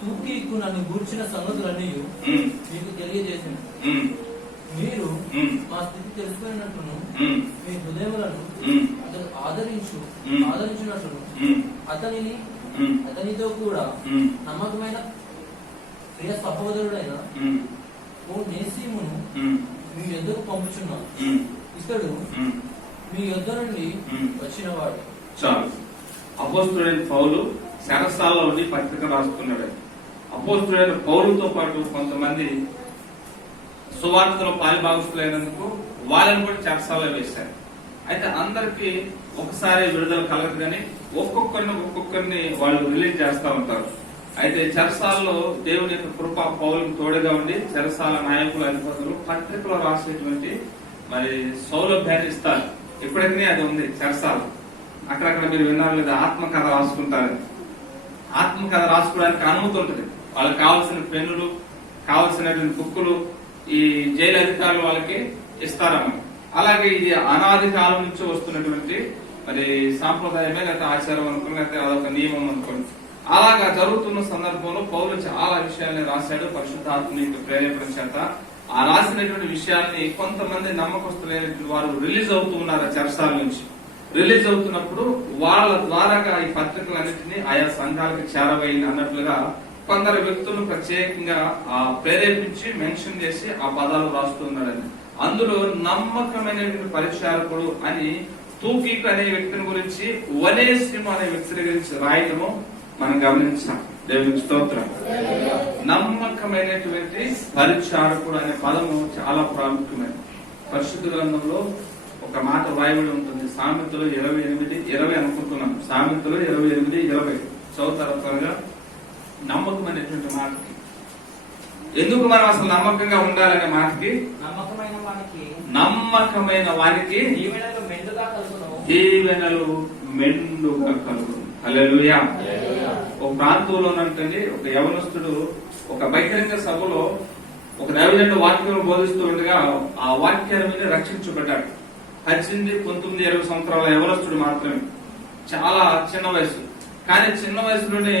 తూకీకు నన్ను గూర్చిన సంగతులన్నీ మీకు తెలియజేసింది. మీరు మా స్థితి తెలుసుకున్నట్లును మీ హృదయములను ఆదరించినట్లు అతనితో కూడా నమ్మకమైన ప్రియ సహోదరుడైన ఓ నేసీమును మీ యొద్దకు పంపుచున్నాను. ఇతడు మీ యొద్ద నుండి వచ్చినవాడు. చాలు. అపోస్తుడైన పౌలు శరసాలలో ఉండి పత్రిక రాసుకున్నాడు. అపోస్తుడైన పౌలుతో పాటు కొంతమంది సువార్తలో పాలిభాగస్తులైనందుకు వాళ్ళని కూడా చెరసాలలో వేశారు. అయితే అందరికి ఒకసారి విడుదల కలగదు కానీ ఒక్కొక్కరిని వాళ్ళు రిలీజ్ చేస్తా ఉంటారు. అయితే చెరసాలలో దేవుని యొక్క కృప పౌలకు తోడుగా ఉండి చెరసాల నాయకులు అధిపతులు పత్రికలో రాసేటువంటి మరి సౌలభ్యాన్ని ఇస్తారు. ఇప్పటికీ అది ఉంది చెరసాల. అక్కడక్కడ మీరు విన్నారు లేదా ఆత్మకథ రాసుకుంటారు. ఆత్మకథ రాసుకోవడానికి అనుమతి ఉంటుంది. వాళ్ళకి కావాల్సిన పెన్నులు, కావాల్సినటువంటి బుక్కులు ఈ జైలు అధికారులు వాళ్ళకి ఇస్తారన్నమాట. అలాగే ఇది అనాది కాలం నుంచి వస్తున్నటువంటి మరి సాంప్రదాయమే, లేకపోతే ఆచారం అనుకోండి, లేకపోతే అదొక నియమం అనుకోండి. అలాగా జరుగుతున్న సందర్భంలో పౌలు చాలా విషయాల్ని రాశాడు పరిశుద్ధాత్మని ప్రేరేపణ చేత. ఆ రాసినటువంటి విషయాల్ని కొంతమంది నమ్మకస్తులైనటువంటి వారు రిలీజ్ అవుతూ ఉన్నారు. చెరసాల నుంచి రిలీజ్ అవుతున్నప్పుడు వాళ్ళ ద్వారాగా ఈ పత్రికలన్నింటినీ ఆయా సంఘాలకు చేరవేయండి అన్నట్లుగా కొందరు వ్యక్తులు ప్రత్యేకంగా ప్రేరేపించి మెన్షన్ చేసి ఆ పదాలు రాస్తున్నాడని. అందులో నమ్మకమైనటువంటి పరిచారకుడు అని తూకీకు అనే వ్యక్తిని గురించి, వనేసిము అనే వ్యక్తిని గురించి రాయటము మనం గమనించాం. దేవునికి స్తోత్రం. నమ్మకమైనటువంటి పరిచారకుడు అనే పదము చాలా ప్రాముఖ్యమైనది. పరిశుద్ధ గ్రంథంలో ఒక మాట రాయబడి ఉంటుంది. సామెతలు 28:20 అనుకుంటున్నాం. సామెతలు 28:20 చదువుతారు త్వరగా. నమ్మకమైనటువంటి మాటకి ఎందుకు మనం అసలు నమ్మకంగా ఉండాలనే మాటకి, నమ్మకమైన వానికి దీవెనలు మెండుగా కలుగును. హల్లెలూయా. ఒక ప్రాంతంలో ఉన్నటువంటి ఒక యవనస్తుడు ఒక బహిరంగ సభలో ఒక దైవజనుడు వాక్యం బోధిస్తూ ఉండగా ఆ వాక్యాన్ని మీద రక్షించబడ్డాడు. 18, 19, 20 సంవత్సరాల యవనస్తుడు మాత్రమే. చాలా చిన్న వయసు. కానీ చిన్న వయసులోనే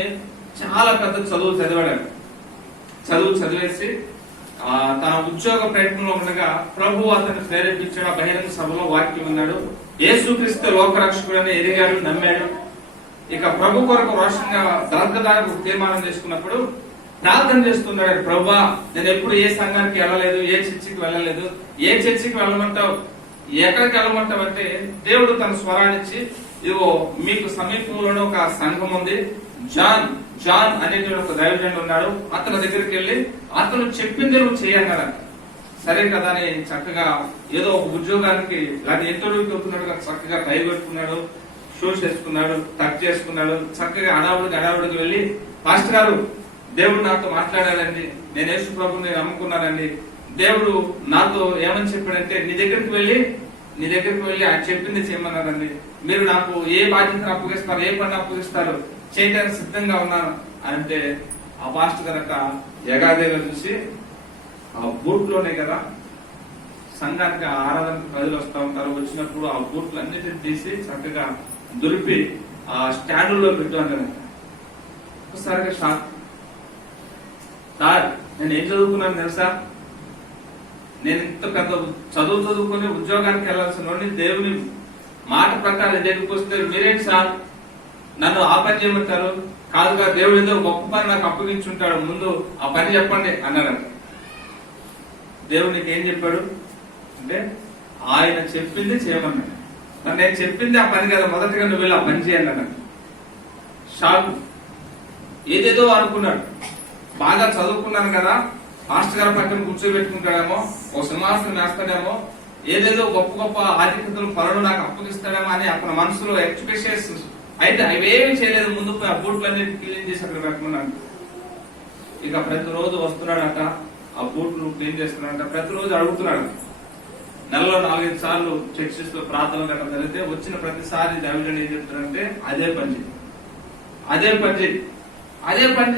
చాలా పెద్ద చదువు చదివేసి తన ఉద్యోగ ప్రయత్నంలో ఉండగా ప్రభు అతన్ని ప్రేరేపించాడు. బహిరంగ సభలో వాక్యం ఉన్నాడు. యేసుక్రీస్తు లోకరక్షకుడని ఎదిగాడు, నమ్మాడు. ఇక ప్రభు కొరకు రోషంగా దర్గదానికి తీర్మానం చేసుకున్నప్పుడు ప్రార్థన చేస్తున్నాడు. ప్రభువా, నేను ఎప్పుడు ఏ సంఘానికి వెళ్ళలేదు, ఏ చర్చికి వెళ్ళలేదు, ఏ చర్చికి వెళ్ళమంటావు, ఎక్కడికి వెళ్ళమంటావు అంటే దేవుడు తన స్వరాన్నిచ్చి, ఇదిగో మీకు సమీపంలోనే ఒక సంఘం ఉంది, జాన్ అనేటువంటి ఒక దైవజనుడు ఉన్నాడు, అతని దగ్గరికి వెళ్ళి అతను చెప్పింది నువ్వు చేయన్నాడు. సరే కదా అని చక్కగా ఏదో ఒక ఉద్యోగానికి లేదా ఇంటర్వ్యూకి వెళ్తున్నాడు, చక్కగా టై పెట్టుకున్నాడు, షూస్ వేసుకున్నాడు, టక్ చేసుకున్నాడు. చక్కగా అడావుడికి వెళ్ళి, పాస్టర్ గారు, దేవుడు నాతో మాట్లాడాలండి, నేను యేసు ప్రభుని నమ్ముకున్నానండి, దేవుడు నాతో ఏమని చెప్పాడంటే నీ దగ్గరికి వెళ్ళి ఆయన చెప్పింది చేయమన్నారండి, మీరు నాకు ఏ బాధ్యతను అప్పగిస్తారు, ఏ పని అప్పగిస్తారు, చేయడానికి సిద్ధంగా ఉన్నాను అంటే ఆ పాస్టర్ గారు యగాదేగా చూసి, ఆ బూట్లోనే కదా సంఘానికి ఆరాధనకు ప్రజలు వస్తూ ఉంటారు, వచ్చినప్పుడు ఆ బూట్లు అన్నిటిని తీసి చక్కగా దులిపి ఆ స్టాండుల్లో పెట్టు అంటారు. ఒకసారిగా షాక్. సార్, నేను ఏం చదువుకున్నాను తెలుసా, నేను ఇంత పెద్ద చదువుకుని ఉద్యోగానికి వెళ్లాల్సిన దేవుని మాట ప్రకారం దగ్గరికి వస్తే మీరేంటి సార్ నన్ను ఆ పని చేయమంటారు? కాదుగా, దేవుడు ఏదో గొప్ప పని నాకు అప్పగించుంటాడు, ముందు ఆ పని చెప్పండి అన్నారంట. దేవునికి ఏం చెప్పాడు అంటే ఆయన చెప్పింది చేయమన్నాడు. మరి నేను చెప్పింది ఆ పని కదా, మొదటిగా నువ్వు వెళ్ళి ఆ పని చేయన్నాడు. షాక్. ఏదేదో అనుకున్నాడు, బాగా చదువుకున్నాను కదా, మాస్టర్ గారి పక్కన కూర్చోబెట్టుకుంటాడేమో, ఒక సింహాసనం వేస్తాడేమో, ఏదేదో గొప్ప ఆధిక్యతలు పనులు నాకు అప్పగిస్తాడేమో అని అతని మనసులో ఎక్స్పెక్టేషన్స్. అయితే అవేమి చేయలేదు, ముందు ఆ బూట్లన్నీ క్లీన్ చేసి అక్కడ పెట్టుకున్నాడు. ఇక ప్రతిరోజు వస్తున్నాడట, ఆ బూట్లు క్లీన్ చేస్తున్నాడట, ప్రతిరోజు అడుగుతున్నాడు, నెలలో 4-5 సార్లు చర్చిస్ లో ప్రార్థనలు గట్రా జరిగితే వచ్చిన ప్రతిసారి దైవజనుడు ఏం చెప్తారంటే అదే పని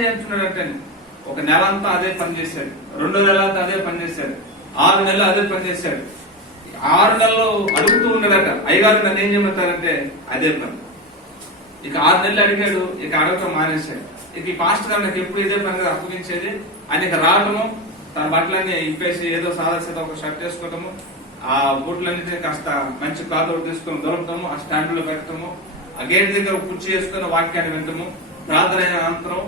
చేస్తున్నాడంటే ఒక నెల అంతా అదే పని చేశాడు, 2 నెలలంతా అదే పని చేశాడు, 6 నెలలు అదే పని చేశాడు. 6 నెలలు అడుగుతూ ఉన్నాడట, అయ్యగారు నన్ను ఏం చేయమంటారంటే అదే పని. ఇక 6 నెలలు అడిగాడు, ఇక అడగటం మానేశాడు. ఇక ఈ పాస్టర్ గారు నాకు ఎప్పుడు ఇదే పని అప్పగించేది అని ఇక రావటము, తన బట్టలన్నీ ఇప్పేసి ఏదో సాదా ఒక షర్ట్ వేసుకోవటము, ఆ బూట్లన్నింటినీ కాస్త మంచి క్లాత్ తీసుకొని దొరకటము, ఆ స్టాండ్ లో పెట్టడము, ఆ గేట్ దగ్గర కుర్చీ చేసుకుని వాక్యాన్ని వింటము, ప్రార్థన అయిన అనంతరం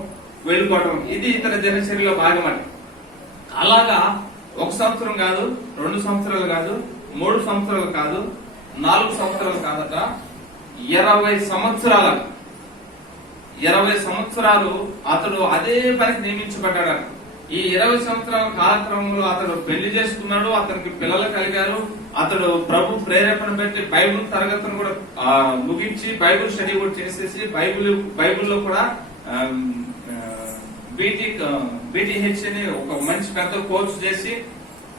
వెళ్ళిపోవటం, ఇది ఇతర దినచర్యలో భాగమని. అలాగా 1 సంవత్సరం కాదు, 2 సంవత్సరాలు కాదు, 3 సంవత్సరాలు కాదు, 4 సంవత్సరాలు కాదట, 20 సంవత్సరాలు అతడు అదే పనికి నియమించబడ్డాడు. ఈ 20 సంవత్సరాల కాలక్రమంలో అతడు పెళ్లి చేసుకున్నాడు, అతనికి పిల్లలు కలిగారు. అతడు ప్రభు ప్రేరేపణ పెట్టి బైబుల్ తరగతులు కూడా ముగించి బైబుల్ స్టడీ కూడా చేసేసి బైబుల్లో కూడా బీటీహెచ్ అని ఒక మంచి పెద్ద కోర్సు చేసి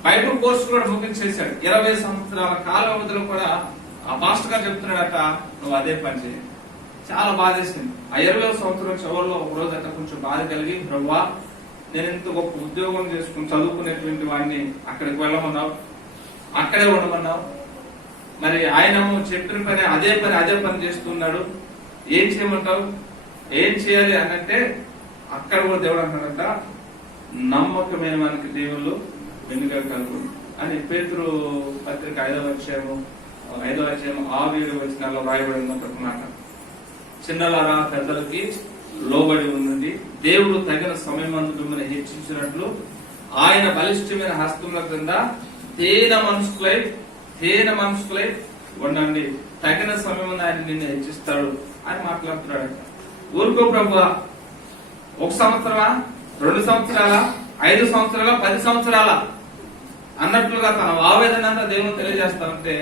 బైబుల్ కోర్సు కూడా ముగించేశాడు. 20 సంవత్సరాల కాల వ్యవధిలో కూడా ఆ పాస్టర్ గారు చెప్తున్నాడట, నువ్వు అదే పని చేయి. చాలా బాధేసింది. ఆ 20వ సంవత్సరం చివరిలో ఒక రోజు అట్లా కొంచెం బాధ కలిగి, ప్రభువా నేను ఇంత గొప్ప ఉద్యోగం చేసుకుని చదువుకునేటువంటి వాడిని అక్కడికి వెళ్ళమన్నావు, అక్కడే ఉండమన్నావు, మరి ఆయన చెప్పిన పని అదే పని చేస్తున్నాడు, ఏం చేయమంటావు, ఏం చేయాలి అని అంటే అక్కడ కూడా దేవుడు అంటాడంట, నమ్మకమైన మనకి దేవుళ్ళు వెనుక కలుగు అని పేతురు పత్రిక 5వ అధ్యాయం 6-7 వచనాల్లో రాయబడిన మాట. చిన్నలారా పెద్దలకి లోబడి ఉండండి, దేవుడు తగిన సమయమందు మిమ్మల్ని హెచ్చించినట్లు ఆయన బలిష్టమైన హస్తముల క్రింద తేన మనసుకులై ఉండండి, తగిన సమయం ఆయన నిన్ను హెచ్చిస్తాడు అని మాట్లాడుతున్నాడు. ఊరుకో ప్రభువా, 1 సంవత్సరమా, 2 సంవత్సరాల, 5 సంవత్సరాల, 10 సంవత్సరాల అన్నట్లుగా తన ఆవేదన అంతా దేవుని తెలియజేస్తామంటే,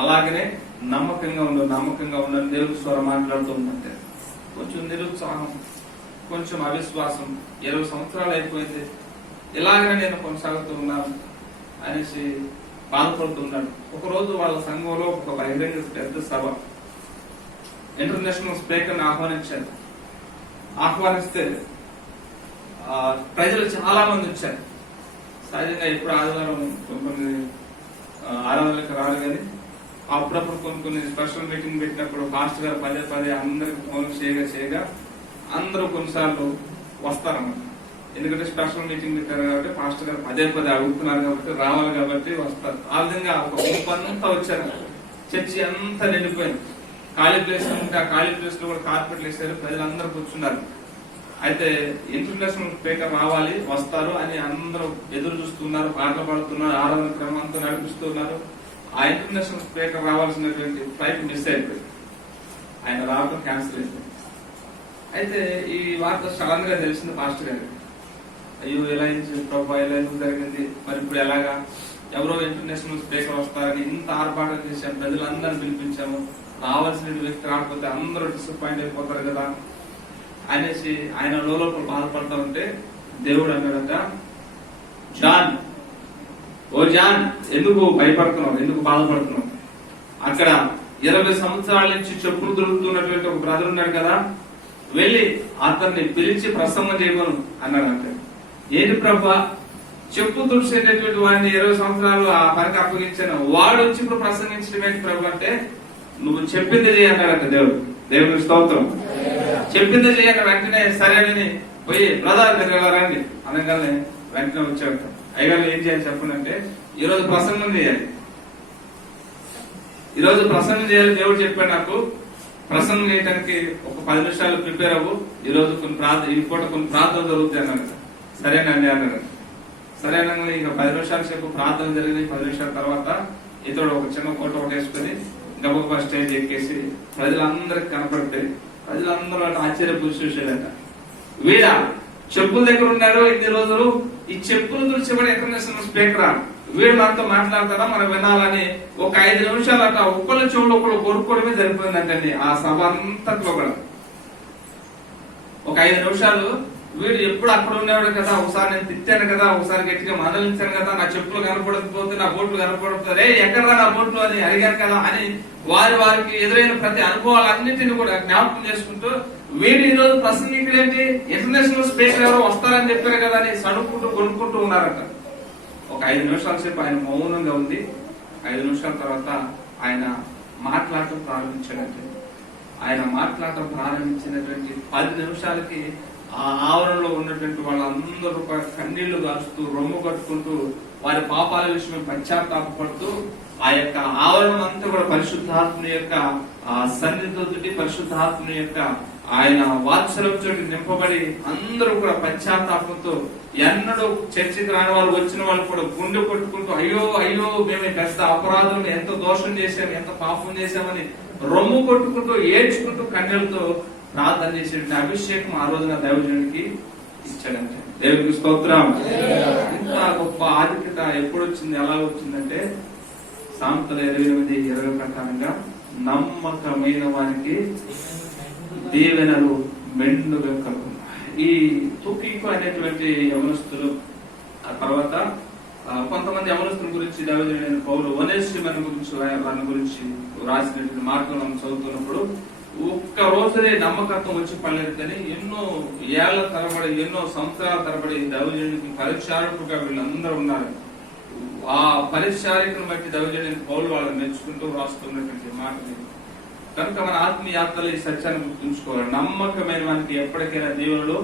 అలాగనే నమ్మకంగా ఉండని దేవుడి స్వరం మాట్లాడుతూ ఉందంటే కొంచెం నిరుత్సాహం, కొంచెం అవిశ్వాసం, 20 సంవత్సరాలు అయిపోయింది, ఇలాగనే నేను కొనసాగుతూ ఉన్నాను అనేసి బాధపడుతున్నాడు. ఒకరోజు వాళ్ళ సంఘంలో ఒక బహిరంగ పెద్ద సభ, ఇంటర్నేషనల్ స్పీకర్ ఆహ్వానిస్తే ప్రజలు చాలా మంది వచ్చారు. సహజంగా ఇప్పుడు ఆదివారం కొన్ని ఆరాధనలకు రాదు, కానీ అప్పుడప్పుడు కొన్ని స్పెషల్ మీటింగ్ పెట్టినప్పుడు పాస్టర్ గారు పదే అందరికి ఫోన్ చేయగా అందరూ కొన్నిసార్లు వస్తారన్నమాట. ఎందుకంటే స్పెషల్ మీటింగ్ పెట్టారు కాబట్టి పాస్టర్ గారు పదే అడుగుతున్నారు కాబట్టి రావాలి కాబట్టి వస్తారు. ఆ విధంగా ఒక అంతా వచ్చారు, చర్చి అంతా నిండిపోయింది. ఖాళీ ప్లేస్ ఉంటే ఆ ఖాళీ ప్లేస్ లో కూడా కార్పెట్లు వేసారు, ప్రజలందరూ కూర్చున్నారు. అయితే ఇంటర్నేషనల్ స్పీకర్ రావాలి, వస్తారు అని అందరూ ఎదురు చూస్తున్నారు, పాటలు పాడుతున్నారు, ఆరాధన క్రమంతో నడిపిస్తున్నారు. ఆ ఇంటర్నేషనల్ స్పీకర్ రావాల్సినటువంటి ఫ్లైట్ మిస్ అయిపోయింది, ఆయన రావడం క్యాన్సిల్ అయిపోయింది. అయితే ఈ వార్త సడన్ గా తెలిసింది పాస్టర్ గారికి. అయ్యో ఎలా ప్రభావ ఎలా ఎందుకు జరిగింది, మరి ఇప్పుడు ఎలాగా, ఎవరో ఇంటర్నేషనల్ స్పీకర్ వస్తారని ఇంత ఆర్భాటం చేశాము, ప్రజలందరినీ పిలిపించాము, రావాల్సిన వ్యక్తి రాకపోతే అందరూ డిసప్పాయింట్ అయిపోతారు కదా అనేసి ఆయన లోపల బాధపడతా ఉంటే దేవుడు అన్నాడంట, జాన్ ఎందుకు భయపడుతున్నావు, ఎందుకు బాధపడుతున్నావు? అక్కడ 20 సంవత్సరాల నుంచి చెప్పులు దొరుకుతున్నటువంటి ఒక బ్రదర్ ఉన్నాడు కదా, వెళ్ళి అతన్ని పిలిచి ప్రసంగం చేయమను అన్నాడు. అంటే ఏంటి ప్రభా, చెప్పు తుడిచేటటువంటి వాడిని 20 సంవత్సరాలు ఆ పనికి అప్పగించాను, వాడు వచ్చి ఇప్పుడు ప్రసంగించడం ఏంటి ప్రభు అంటే, నువ్వు చెప్పింది చేయి అన్నాడంట దేవుని స్తోత్రం. చెప్పింది చేయక వెంటనే సరేనని పోయి బ్రదర్ దగ్గర రండి అనగానే వెంటనే వచ్చాడు. అయ్యగారు ఏం చేయాలి చెప్పండి అంటే, ఈరోజు ప్రసంగం చేయాలి, ఈరోజు ప్రసంగం చేయాలి దేవుడు చెప్పాడు నాకు. ప్రసంగం చేయడానికి ఒక 10 నిమిషాలు ప్రిపేర్ అవ్వు, ఈరోజు ఈ పూట కొన్ని ప్రార్థన జరుగుతాయి అన్నాడు. సరేనండి అన్నాడు. సరేనండి ఇక 10 నిమిషాల సేపు ప్రార్థన జరిగింది. 10 నిమిషాల తర్వాత ఇతడు ఒక చిన్న ఫోటో ఒకటి వేసుకుని గబగబా స్టేజ్ ఎక్కేసి ప్రజలందరికి కనపడితే ప్రజలందరూ ఆశ్చర్యపోయి చూసాడట, వీడా చెప్పుల దగ్గర ఉన్నాడు ఇన్ని రోజులు, ఈ చెప్పులు తుడిచిబడి ఇంటర్నేషనల్ స్పీకరా, వీడు నాతో మాట్లాడతారా మనం వినాలని ఒక 5 నిమిషాలు అట్లా ఒక్కళ్ళ చెవులు ఒకళ్ళు కొరుక్కోవడమే సరిపోయిందంటండి. ఆ సభ అంతట్లో కూడా ఒక 5 నిమిషాలు వీడు ఎప్పుడు అక్కడ ఉండేవాడు కదా, ఒకసారి నేను తిట్టాను కదా, ఒకసారి గట్టిగా మందలించాను కదా, నా చెప్పులు కనపడకపోతే నా బోట్లు కనపడకపోతే ఎక్కడరా నా బోట్లు అని అడిగాను కదా అని వారికి ఎదురైన ప్రతి అనుభవాలన్నింటినీ కూడా జ్ఞాపకం చేసుకుంటూ వీడు ఈ రోజు ప్రసంగికుడు ఏంటి, ఇంటర్నేషనల్ స్పీకర్ ఎవరో వస్తారని చెప్పారు కదా అని సడుక్కుంటూ కొనుక్కుంటూ ఉన్నారట. ఒక 5 నిమిషాల సేపు ఆయన మౌనంగా ఉంది. 5 నిమిషాల తర్వాత ఆయన మాట్లాడటం ప్రారంభించాడంటే, ఆయన మాట్లాడటం ప్రారంభించినటువంటి 10 నిమిషాలకి ఆ ఆవరణలో ఉన్నటువంటి వాళ్ళందరూ కన్నీళ్లు కారుస్తూ రొమ్ము కట్టుకుంటూ వారి పాపాల విషయమే పశ్చాత్తాపడుతూ ఆ యొక్క ఆవరణం అంతా కూడా పరిశుద్ధాత్మ యొక్క సన్నిధితోటి, పరిశుద్ధాత్మ యొక్క ఆయన వాత్సల్యంతో నింపబడి అందరూ కూడా పశ్చాత్తాపంతో, ఎన్నడూ చర్చికి రాని వాళ్ళు వచ్చిన వాళ్ళు కూడా గుండె కొట్టుకుంటూ అయ్యో అయ్యో మేము పెద్ద అపరాధం, ఎంత దోషం చేశాం, ఎంత పాపం చేశామని రొమ్ము కొట్టుకుంటూ ఏడ్చుకుంటూ కన్నెలతో ప్రార్థన చేసే అభిషేకం ఆ రోజున దైవజనుడికి ఇచ్చాడంటే. దేవుడికి స్తోత్రం. ఇంత గొప్ప ఆధిక్యత ఎప్పుడు వచ్చింది, ఎలా వచ్చిందంటే సామెతలు 28:20 ప్రకారంగా నమ్మకమైన వారికి దీవెనలు మెండుగా కలుగుతాయి. ఈ తుకికు అనేటువంటి యవనస్తులు, ఆ తర్వాత కొంతమంది యవనస్తుల గురించి దైవజనుడైన పౌలు ఒనేసిమను గురించి వారి గురించి రాసినటువంటి మాటలు మనం చదువుతున్నప్పుడు, ఒక్క రోజునే నమ్మకత్వం వచ్చి పడలేదని ఎన్నో ఏళ్ల తరబడి, ఎన్నో సంవత్సరాల తరబడి దైవజనుడికి పరిచారకులుగా వీళ్ళందరూ ఉన్నారు. ఆ పరిచారికను బట్టి దైవజనుడైన పౌలు వాళ్ళని మెచ్చుకుంటూ రాస్తున్నటువంటి మాటలు. కనుక మన ఆత్మీయాత్రలు ఈ సత్యాన్ని గుర్తుంచుకోవాలి. నమ్మకమైన వానికి ఎప్పటికైనా దీవెనలు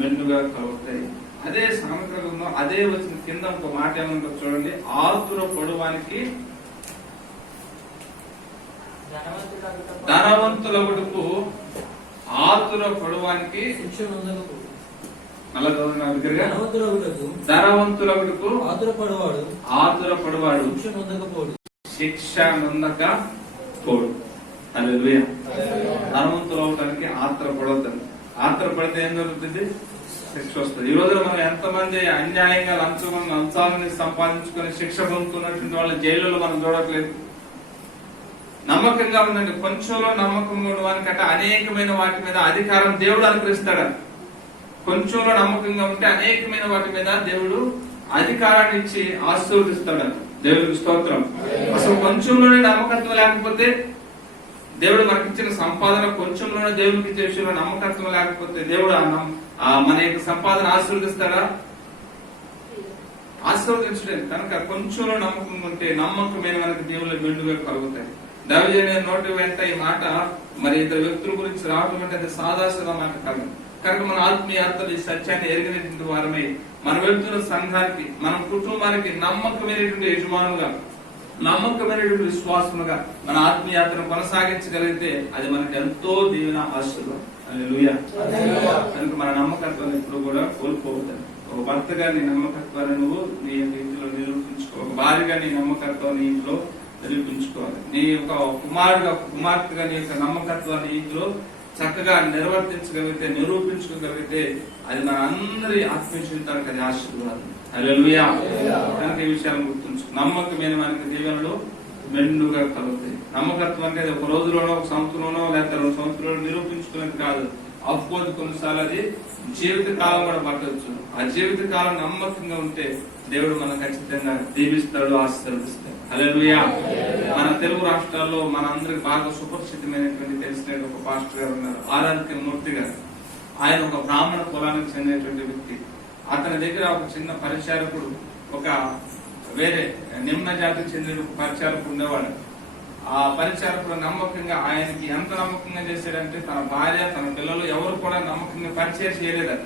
మెండుగా కలుగుతాయి. అదే సామెతలో అదే వచ్చిన కింద ఒక మాట ఏమంటో చూడండి, ఆతుర పడువానికి ధనవంతులగుటకు, ఆతుర పడువానికి ధనవంతులగుటకు ఆతురపడువాడు శిక్ష నొందక పోడు. హల్లెలూయా. ధనవంతులు అవడానికి ఆత్రపడవద్దు. ఆత్రపడితే ఏం జరుగుతుంది? శిక్ష వస్తుంది. ఈ రోజున మనం ఎంతమంది అన్యాయంగా లంచాలని సంపాదించుకొని శిక్ష పొందుతున్నటువంటి వాళ్ళ జైల్లో మనం చూడట్లేదు. నమ్మకంగా ఉందండి. కొంచెంలో నమ్మకంగా ఉండవానికట అనేకమైన వాటి మీద అధికారం దేవుడు అనుగ్రహిస్తాడు. కొంచెంలో నమ్మకంగా ఉంటే అనేకమైన వాటి మీద దేవుడు అధికారాన్ని ఇచ్చి ఆశీర్వదిస్తాడు. దేవుడికి స్తోత్రం. అసలు కొంచెంలోనే నమ్మకత్వం లేకపోతే, దేవుడు మనకిచ్చిన సంపాదన కొంచెంలోనే దేవుడికి ఇచ్చే విషయంలో నమ్మకత్వం లేకపోతే దేవుడు మన యొక్క సంపాదన ఆశీర్వదిస్తాడా? ఆశీర్వదించలేదు. కనుక కొంచెంలో నమ్మకం ఉంటే నమ్మకమైన మనకి దేవుళ్ళు మెండుగా కలుగుతాయి. దైవజనుని నోటి వెంట ఈ మాట మరి ఇద్దరు వ్యక్తుల గురించి రావడం అంటే అది సాదాసీదా మాట కాదు. కనుక మన ఆత్మీయాత్రలు ఈ సత్యాన్ని ఎరిగినటువంటి వారమై మన వెళ్తున్న సంఘానికి, మన కుటుంబానికి నమ్మకమైనటువంటి యజమానులుగా, నమ్మకమైనటువంటి విశ్వాసముగా మన ఆత్మీయాత్రను కొనసాగించగలిగితే అది మనకి ఎంతో దీవెన, ఆశీర్వాదం. హల్లెలూయా. కనుక మన నమ్మకత్వాన్ని ఇప్పుడు కూడా కోల్పోవద్దు. ఒక భర్తగా నీ నమ్మకత్వాన్ని నువ్వు నీ ఇంట్లో నిరూపించుకో. ఒక భార్యగా నీ నమ్మకత్వాన్ని ఇంట్లో నిరూపించుకోవాలి. నీ యొక్క కుమార్తెగా నీ యొక్క నమ్మకత్వాన్ని ఇంట్లో చక్కగా నిర్వర్తించగలిగితే, నిరూపించుకోగలిగితే అది మన అందరి ఆత్మీయ జీవితానికి అది ఆశీర్వాదం. హల్లెలూయా. కనుక ఈ విషయాన్ని గుర్తుంచు. నమ్మకమైన మనకి దీవెనలు మెండుగా కలుగుతాయి. నమ్మకత్వం అంటే ఒక రోజులోనో, ఒక సంవత్సరంలోనో, లేకపోతే 2 సంవత్సరాలు నిరూపించుకునేది కాదు. అఫ్కోర్స్ కొన్నిసార్లు అది జీవిత కాలం కూడా పట్టవచ్చు. ఆ జీవిత కాలం నమ్మకంగా ఉంటే దేవుడు మనం ఖచ్చితంగా దీవిస్తాడు, ఆశీర్వదిస్తాడు. హల్లెలూయా. మన తెలుగు రాష్ట్రాల్లో మన అందరికి బాగా సుపరిచితమైనటువంటి తెలిసిన ఒక పాస్టర్ గారు ఉన్నారు, ఆరాధ్య మూర్తి గారు. ఆయన ఒక బ్రాహ్మణ కులానికి చెందినటువంటి వ్యక్తి. అతని దగ్గర ఒక చిన్న పరిచారకుడు, ఒక వేరే నిమ్న జాతికి చెందిన ఒక పరిచారకుడు ఉండేవాడు. ఆ పరిచారకుడు నమ్మకంగా ఆయనకి ఎంత నమ్మకంగా చేశాడంటే తన భార్య, తన పిల్లలు ఎవరు కూడా నమ్మకంగా పరిచయం చేయలేదట.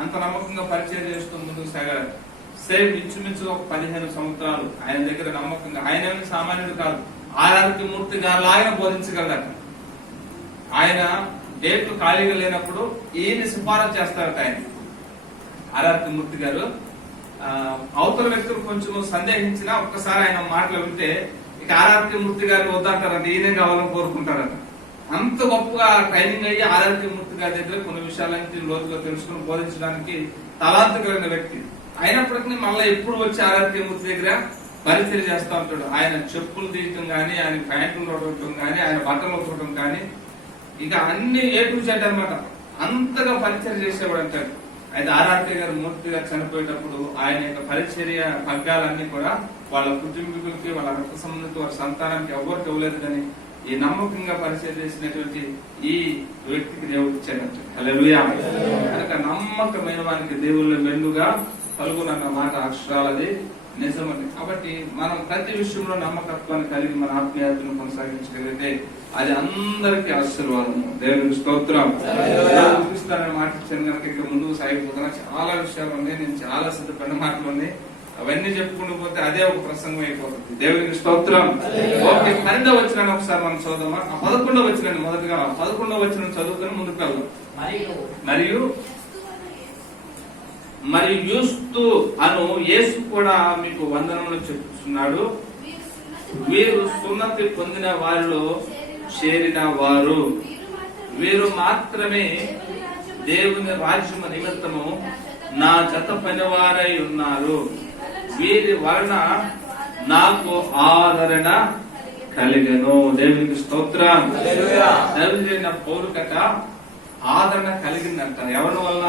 అంత నమ్మకంగా పరిచయం చేస్తూ ముందుకు సాగాడు. సేమ్ ఇంచుమించు ఒక 15 సంవత్సరాలు ఆయన దగ్గర నమ్మకంగా, ఆయన సామాన్యుడు కాదు, ఆరాధ్య మూర్తి గారు ఆయన బోధించగలడట. ఆయన డేట్లు ఖాళీగా లేనప్పుడు ఈయన సిఫారసు చేస్తారట. ఆయన ఆరాధ్య మూర్తి గారు అవతల వ్యక్తులు కొంచెం సందేహించినా ఒక్కసారి ఆయన మాటలు వింటే ఇక ఆరాధ్య మూర్తి గారు వద్దంటారంట, ఈయనే కావాలని కోరుకుంటారట. అంత గొప్పగా ట్రైనింగ్ అయ్యి ఆరాధ్య మూర్తి గారి దగ్గర కొన్ని విషయాలన్నీ లోతుగా తెలుసుకుని బోధించడానికి తలాంతు కలిగిన వ్యక్తి. అయినప్పటికీ మళ్ళీ ఎప్పుడు వచ్చి ఆరాధ్య మూర్తి దగ్గర పరిచయం చేస్తూ ఉంటాడు. ఆయన చెప్పులు తీయటం కానీ, ఆయన ప్యాంట్లు చూడటం కానీ, ఆయన బట్టలు చూడటం కానీ, ఇక అన్ని A to Z అనమాట. అంతగా పరిచయం చేసేవాడు అంటాడు. అయితే ఆర్ఆర్కే గారు మూర్తి గారు చనిపోయేటప్పుడు ఆయన యొక్క పరిచర్య పగ్గాలన్నీ కూడా వాళ్ళ కుటుంబీకులకి, వాళ్ళ రక్త సంబంధికి, వాళ్ళ సంతానానికి ఎవరికి ఇవ్వలేదు. కానీ ఈ నమ్మకంగా పరిచయం చేసినటువంటి ఈ వ్యక్తికి దేవుడు ఇచ్చాడంట. హల్లెలూయా. కనుక నమ్మకమైన వారికి దేవుళ్ళు మెండుగా కలుగునన్న మాట అక్షరాలది నిజమని. కాబట్టి మనం ప్రతి విషయంలో నమ్మకత్వాన్ని కలిగి మన ఆత్మీయతను కొనసాగించగలిగితే అది అందరికీ ఆశీర్వాదము. దేవునికి స్తోత్రం. చూపిస్తానని మాట ఇచ్చాను కనుక ఇక ముందుకు సాగిపోతున్నా. చాలా విషయాలు ఉన్నాయి, నేను చాలా సిద్ధపడిన మాటలు ఉన్నాయి. అవన్నీ చెప్పుకుంటూ పోతే అదే ఒక ప్రసంగం అయిపోతుంది. దేవునికి స్తోత్రం. ఓకే, 12వ వచనాన్ని ఒకసారి మనం చదువుదామా? 11వ వచనాన్ని మొదటగా 11వ వచనం చదువుతాను, ముందుకు వెళ్దాం. మరియు యూస్తు అను యేసు కూడా మీకు వందనములు చెప్పుచున్నాడు. వీరు సున్నతి పొందిన వారిలో చేరిన వారు, వీరు మాత్రమే దేవుని రాజ్యము నిమిత్తము నా జత పనివారై ఉన్నారు. వీరి వలన నాకు ఆదరణ కలిగను. దేవునికి స్తోత్రం. దైవజన పౌరుకట ఆదరణ కలిగిందంట. ఎవరి వల్ల?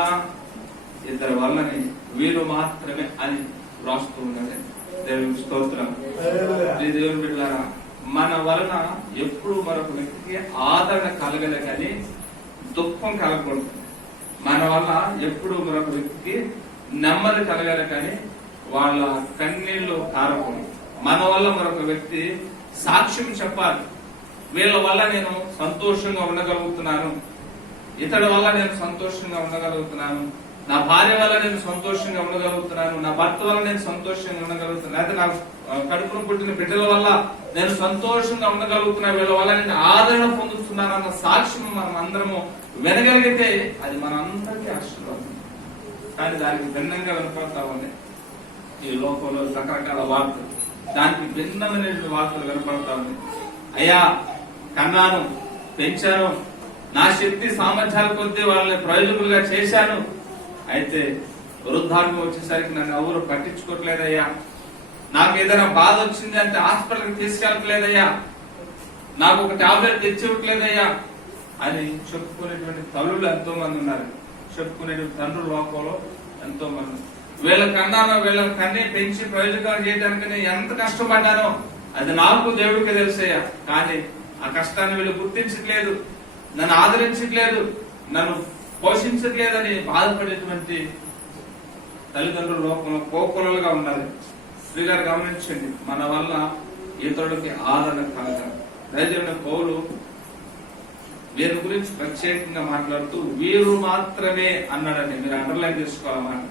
ఇద్దరు వల్లని, వీరు మాత్రమే అని రాస్తూ ఉన్నాడు. దేవునికి స్తోత్రం. దేవుని బిడ్డలారా, మన వలన ఎప్పుడు మరొక వ్యక్తికి ఆదరణ కలగలే కానీ దుఃఖం కలగకూడదు. మన వల్ల ఎప్పుడు మరొక వ్యక్తికి నెమ్మది కలగాలి కానీ వాళ్ళ కన్నీళ్లు కారకూడదు. మన వల్ల మరొక వ్యక్తి సాక్ష్యం చెప్పాలి. వీళ్ళ వల్ల నేను సంతోషంగా ఉండగలుగుతున్నాను, ఇతడి వల్ల నేను సంతోషంగా ఉండగలుగుతున్నాను, నా భార్య వల్ల నేను సంతోషంగా ఉండగలుగుతున్నాను, నా భర్త వల్ల నేను సంతోషంగా ఉండగలుగుతున్నాను, అయితే నా కడుపును పుట్టిన బిడ్డల వల్ల నేను సంతోషంగా ఉండగలుగుతున్నాను, వీళ్ళ వల్ల నేను ఆదరణ పొందుతున్నాను అన్న సాక్ష్యం మనం అందరము వినగలిగితే అది మన అందరికీ ఆశీర్వాదం. కానీ దానికి భిన్నంగా వినపడతా ఉన్నాయి ఈ లోకంలో రకరకాల వార్తలు. దానికి భిన్నమైన వార్తలు వినపడతా ఉన్నాయి. అయ్యా, కన్నాను, పెంచాను, నా శక్తి సామర్థ్యాల కొద్దీ వాళ్ళని ప్రయోజకులుగా చేశాను, అయితే వృద్ధాప్యం వచ్చేసరికి నన్ను ఎవరు పట్టించుకోవట్లేదయ్యా, నాకు ఏదైనా బాధ వచ్చింది అంటే హాస్పిటల్కి తీసుకెళ్ళట్లేదయ్యా, నాకు ఒక టాబ్లెట్ తెచ్చివ్వట్లేదయ్యా అని చెప్పుకునేటువంటి తల్లులు ఎంతో మంది ఉన్నారు. చెప్పుకునేటువంటి తండ్రుల లోకంలో ఎంతో మంది. వీళ్ళ కన్నానో వీళ్ళ కన్నీ పెంచి ప్రయోజకాలు చేయడానికి నేను ఎంత కష్టపడ్డానో అది నాకు దేవుడికి తెలుసయ్యా, కానీ ఆ కష్టాన్ని వీళ్ళు గుర్తించట్లేదు, నన్ను ఆదరించట్లేదు, నన్ను పోషించట్లేదని బాధపడేటువంటి తల్లిదండ్రుల లోకంలో కోకొలలుగా ఉన్నారు. శ్రీగారు గమనించండి, మన వల్ల ఇతరులకి ఆదరణ కలగాలి. దైవజనుడైన పౌలు వీరి గురించి ప్రత్యేకంగా మాట్లాడుతూ వీరు మాత్రమే అన్నాడని మీరు అండర్లైన్ చేసుకోవాలన్నమాట.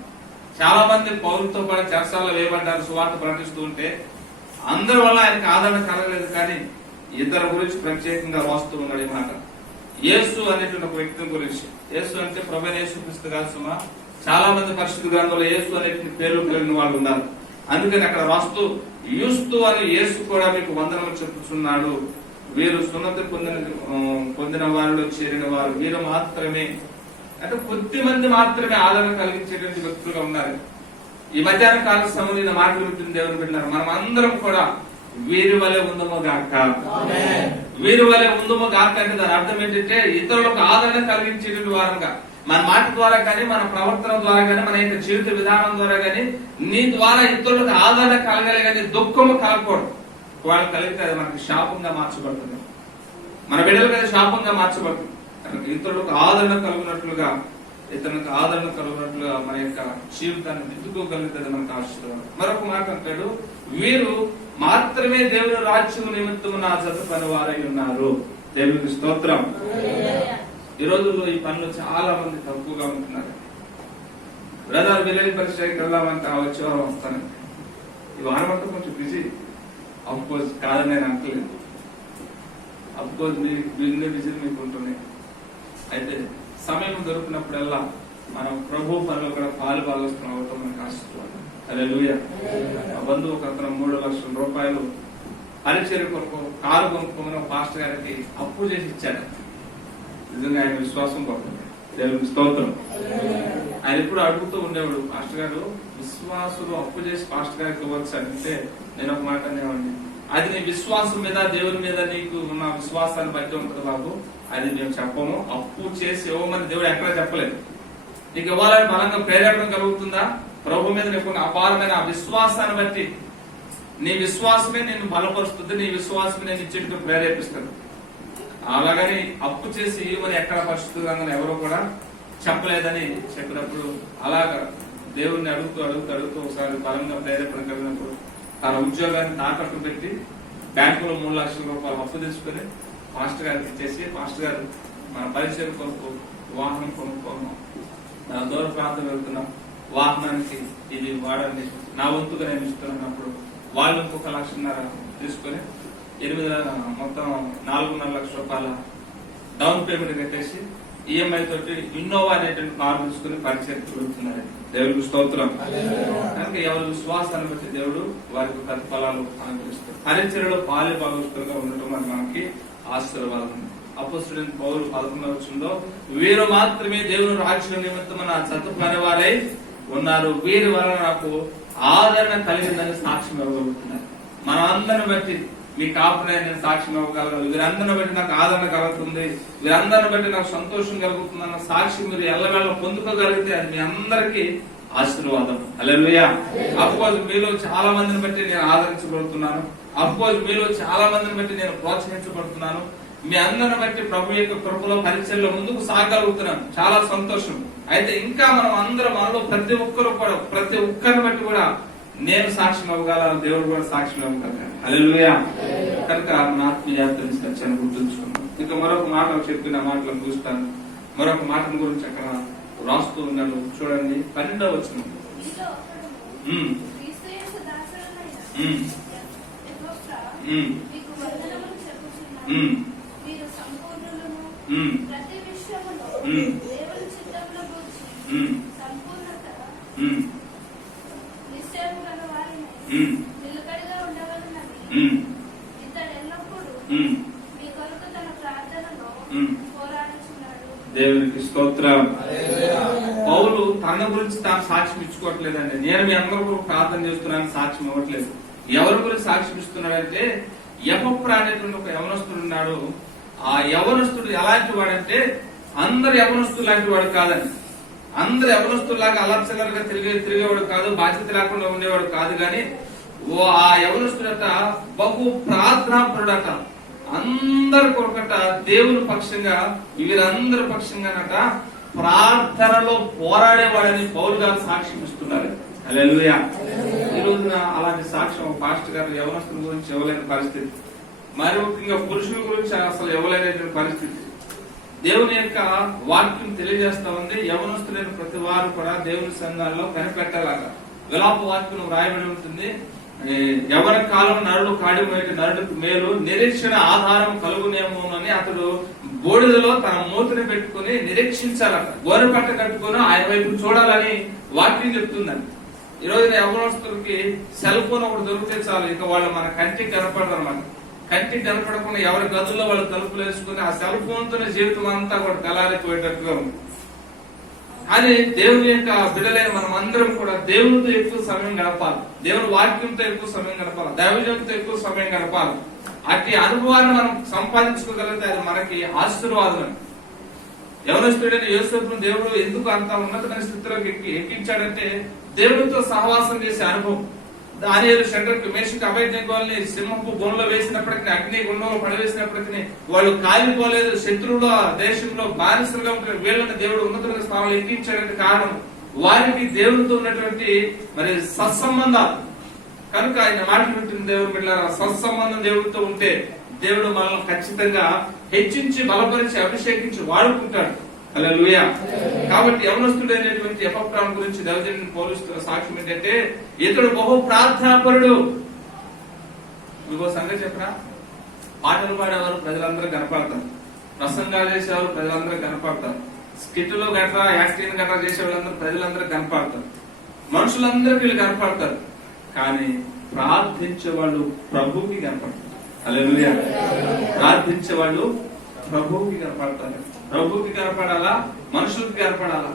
చాలా మంది పౌరులతో పాటు చెరసాలలో వేయబడ్డారు, సువార్త ప్రకటిస్తూ ఉంటే అందరి వల్ల ఆయనకు ఆదరణ కలగలేదు, కానీ ఇద్దరు గురించి ప్రత్యేకంగా రాస్తూ ఉన్నాడు ఈ మాట. యేసు అనేటువంటి ఒక వ్యక్తి గురించి. యేసు అంటే ప్రభువైన యేసుక్రీస్తు కాదు సుమా, చాలా మంది పరిశుద్ధ గ్రంథంలో యేసు అనేటువంటి పేర్లు కలిగిన వాళ్ళు ఉన్నారు. అందుకని అక్కడ రాస్తూ యూస్తు అని యేసు కూడా మీకు వందనములు చెప్పుచున్నాడు. వీరు సున్నతి పొందిన వారిలో చేరిన వారు, వీరు మాత్రమే అంటే కొద్ది మంది మాత్రమే ఆదరణ కలిగించేటువంటి వ్యక్తులుగా ఉన్నారు. ఈ మధ్యాహ్న కాల సమయంలో మాటలు వింటుంది దేవుని బిడ్డలారా, మనం అందరం కూడా వీరి వలె ఉందమో గాక, వీరి వలె ఉందమో గాక అంటే దాని అర్థం ఏంటంటే ఇతరులకు ఆదరణ కలిగించేటువంటి వారంగా మన మాట ద్వారా కానీ, మన ప్రవర్తన ద్వారా కానీ, మన యొక్క జీవిత విధానం ద్వారా కానీ నీ ద్వారా ఇతరులకు ఆదరణ కలగాలి కానీ దుఃఖము కలగకూడదు. వాళ్ళు కలిగితే అది మనకి శాపంగా మార్చబడుతుంది, మన బిడ్డలకు అది శాపంగా మార్చబడుతుంది. ఇతరులకు ఆదరణ కలుగునట్లుగా, ఇతరులకు ఆదరణ కలుగునట్లుగా మన యొక్క జీవితాన్ని దిద్దుకోగలిగితే మనకు ఆశీర్వాదం. మరొక మాట అంటాడు, వీరు మాత్రమే దేవుని రాజ్యం నిమిత్తము నా జత పని వారై ఉన్నారు. దేవునికి స్తోత్రం. ఈ రోజుల్లో ఈ పనులు చాలా మంది తక్కువగా ఉంటున్నారు. బ్రదర్ విలేజ్ పరిచయకి వెళ్దామంటే వచ్చేవారు వస్తాను, ఈ వారం అంతా కొంచెం బిజీ. అఫ్కోర్స్ కాదని నేను అంటలేదు, అఫ్కోర్స్ మీ బిజీ మీకు ఉంటుంది. అయితే సమయం దొరికినప్పుడల్లా మనం ప్రభు పనులు కూడా పాలు భాగస్వామ్యం అవుతాం మనకు ఆశిస్తున్నాం. హల్లెలూయా. ఆ బంధువు ఒక అతను 3 లక్షల రూపాయలు పరిచర్య కొరకు కారు కొనుక్కోమని పాస్టర్ గారికి అప్పు చేసి ఇచ్చాడు. నిజంగా ఆయన విశ్వాసం పడుతుంది. దేవునికి స్తోత్రం. ఆయన ఎప్పుడు అడుగుతూ ఉండేవాడు, పాస్టర్ గారు విశ్వాసులు అప్పు చేసి పాస్టర్ గారికి ఇవ్వచ్చు అంటే నేను ఒక మాట అనేవాడిని, అది నీ విశ్వాసం మీద దేవుని మీద నీకు ఉన్న విశ్వాసాన్ని బట్టి ఉంటుంది బాబు, అది మేము చెప్పము. అప్పు చేసి ఇవ్వమని దేవుడు ఎక్కడా చెప్పలేదు. నీకు ఇవ్వాలని బలంగా ప్రేరేపణ కలుగుతుందా? ప్రభు మీద నీకు అపారమైన విశ్వాసాన్ని బట్టి, నీ విశ్వాసమే నేను బలపరుస్తుంది, నీ విశ్వాసమే నేను ఇచ్చేట్టు ప్రేరేపిస్తాను. అలాగని అప్పు చేసి ఇవ్వని ఎక్కడ పరిస్థితి ఎవరో కూడా చెప్పలేదని చెప్పినప్పుడు అలాగా దేవుణ్ణి అడుగుతూ ఒకసారి బలంగా ప్రేరేపణ కలిగినప్పుడు తన ఉద్యోగాన్ని తాకట్టు పెట్టి బ్యాంకులో 3 లక్షల రూపాయలు అప్పు తీసుకుని మాస్టర్ గారికి ఇచ్చేసి, మాస్టర్ గారు మన పరిచయం కొరకు వాహనం కొనుక్కోను, నా దూర ప్రాంతం వెళ్తున్నాం, వాహనానికి ఇది వాడండి, నా వంతుగా నేను ఇస్తున్నప్పుడు వాళ్ళు ఇంకొక 1.5 లక్షలు తీసుకుని మొత్తం 4.5 లక్షల రూపాయల డౌన్ పేమెంట్ కట్టేసి ఈఎంఐ తోటి ఇన్నోవా అనేటువంటి కారు తీసుకుని పరిచయం పెడుతున్నారు. దేవుడికి స్తోత్రం. కనుక ఎవరి విశ్వాసాన్ని బట్టి దేవుడు వారికి ప్రతిఫలాలు అనుగ్రహిస్తారు. పరిచర్యలో పాలి భాగస్తులుగా ఉండటం మనకి ఆశీర్వాదం. అపోస్తలుడైన పౌలు 11వ వచనంలో వీరు మాత్రమే దేవుని రాజ్యం నిమిత్తం నా చదువుకునే వారై ఉన్నారు, వీరి వలన నాకు ఆదరణ కలిగిందని సాక్ష్యం ఇవ్వగలుగుతున్నారు. మనం అందరిని బట్టి మీ కాపునే నేను సాక్ష్యం ఇవ్వగలగాలి, వీరందరిని బట్టి నాకు ఆదరణ కలుగుతుంది, వీరందరిని బట్టి నాకు సంతోషం కలుగుతుంది అన్న సాక్షి మీరు ఎల్లవేళ పొందుకోగలిగితే అది మీ అందరికీ ఆశీర్వాదం. హల్లెలూయా. అఫ్కోర్స్ మీలో చాలా మందిని బట్టి నేను ఆదరించబడుతున్నాను, అఫ్కోర్స్ మీలో చాలా మందిని బట్టి నేను ప్రోత్సహించబడుతున్నాను, మీ అందరిని బట్టి ప్రభు యొక్క కృపలో పరిచయంలో ముందుకు సాగలుగుతున్నాను, చాలా సంతోషం. అయితే ఇంకా మనం అందరం మనలో ప్రతి ఒక్కరిని బట్టి కూడా నేను సాక్ష్యం ఇవ్వగల, దేవుడు కూడా సాక్ష్యం ఇవ్వగల. హల్లెలూయా. కనుక మన ఆత్మీయ యాత్రని సత్యాన్ని గుర్తుంచుకున్నాం. ఇంకా మరొక మాట చెప్పిన మాటలను చూస్తాను. మరొక మాటల గురించి అక్కడ రాస్తూ ఉన్నాడు, చూడండి 12వ వచనం. దేవునికి స్తోత్రం. పౌలు తన గురించి తాను సాక్ష్యం ఇచ్చుకోవట్లేదండి. నేను మీ అందరూ కూడా ప్రార్థన చేస్తున్నాను, సాక్ష్యం ఇవ్వట్లేదు. ఎవరి గురించి సాక్ష్యం ఇస్తున్నాడంటే ఎపఫ్రా అనేటువంటి ఒక యవనస్తుడు ఉన్నాడు. ఆ యవనస్తుడు ఎలాంటి వాడంటే అందరు యవనస్తులు లాంటి వాడు కాదండి. అందరు యవనస్తులాగా అలర్చలర్గా తిరిగేవాడు కాదు, బాధ్యత లేకుండా ఉండేవాడు కాదు. కానీ ఆ యవనస్తుడట బహు ప్రార్థనాపరుడట. అందరి కొరకట దేవుని పక్షంగా, వీరందరి పక్షంగానట ప్రార్థనలో పోరాడేవాడని పౌలు గారు సాక్ష్యం ఇస్తున్నారు. హల్లెలూయా. ఈ రోజున అలాంటి సాక్ష్యం పాస్టర్ గారు యవనస్తుల గురించి ఇవ్వలేని పరిస్థితి, మరి ముఖ్యంగా పురుషుల గురించి అసలు ఇవ్వలేనటువంటి పరిస్థితి. దేవుని యొక్క వాక్యం తెలియజేస్తా ఉంది, యవనస్తులైన ప్రతి వారు కూడా దేవుని సంఘాల్లో కనిపెట్టలాగా. విలాప వాక్యం రాయబడి ఉంటుంది, ఎవరి కాలం నరుడు కాడి నరుడికి మేలు, నిరీక్షణ ఆధారం కలుగునేమో అని అతడు బూడిదలో తన మూతిని పెట్టుకుని నిరీక్షించాలట, గోరె పట్ట కట్టుకుని ఆయన వైపు చూడాలని వాక్యం చెప్తుందండి. ఈ రోజున యవనస్తులకి సెల్ ఫోన్ ఒకటి దొరికితే చాలు, ఇక వాళ్ళు మన కంటికి కనపడరు అన్నమాట. కంటికి కనపడకుండా ఎవరి గదుల్లో వాళ్ళు తలుపులు వేసుకుని ఆ సెల్ ఫోన్ తోనే జీవితం అంతా కూడా తెల్లారిపోయేటట్టుగా ఉంది. కానీ దేవుని యొక్క బిడ్డలైన మనం అందరం కూడా దేవునితో ఎక్కువ సమయం గడపాలి, దేవుని వాక్యంతో ఎక్కువ సమయం గడపాలి, దైవజనంతో ఎక్కువ సమయం గడపాలి. అట్టి అనుభవాన్ని మనం సంపాదించుకోగలిగితే అది మనకి ఆశీర్వాదం. యవనస్తుడైన యోసేపును దేవుడు ఎందుకు అంత ఉన్నతమైన స్థితిలోకి ఎక్కించాడంటే దేవుడితో సహవాసం చేసే అనుభవం. దానియేలు, షడ్రకు, మేషకు, అబేద్నెగోల్ని సింహపు బోన్లో వేసినప్పటికీ, అగ్ని గుండంలో పడవేసినప్పటికీ వాళ్ళు కాలిపోలేదు. శత్రువుల దేశంలో బానిసలుగా ఉంటున్న వీళ్ళని దేవుడు ఉన్నతమైన స్థానంలో ఎక్కించడానికి కారణం వారికి దేవుడితో ఉన్నటువంటి మరి సత్సంబంధాలు. కనుక ఆయన మాటలు వింటున్న దేవుడు బిడ్డలారా, సత్సంబంధం దేవుడితో ఉంటే దేవుడు మనల్ని ఖచ్చితంగా హెచ్చించి బలపరిచి అభిషేకించి వాడుకుంటాడు. హల్లెలూయా. కాబట్టి యవనస్తుడైనటువంటి ఎపఫ్రా గురించి దైవజనుని పౌలుస్తున్న సాక్ష్యం ఏంటంటే ఇతడు బహు ప్రార్థనాపరుడు. మీకు సంగతి చెప్పరా, పాటలు పాడేవారు ప్రజలందరూ కనపడతారు, ప్రసంగాలు చేసేవారు ప్రజలందరూ కనపడతారు, స్కిట్లో గట్రా యాక్టింగ్ గట్రా చేసే వాళ్ళందరూ ప్రజలందరూ కనపడతారు, మనుషులందరూ వీళ్ళు కనపడతారు. కానీ ప్రార్థించే వాళ్ళు ప్రభువుకి కనపడతారు. హల్లెలూయా. ప్రార్థించే వాళ్ళు ప్రభువుకి కనపడతారు. ప్రభువుకి కనపడాలా, మనుషులకి కనపడాలా?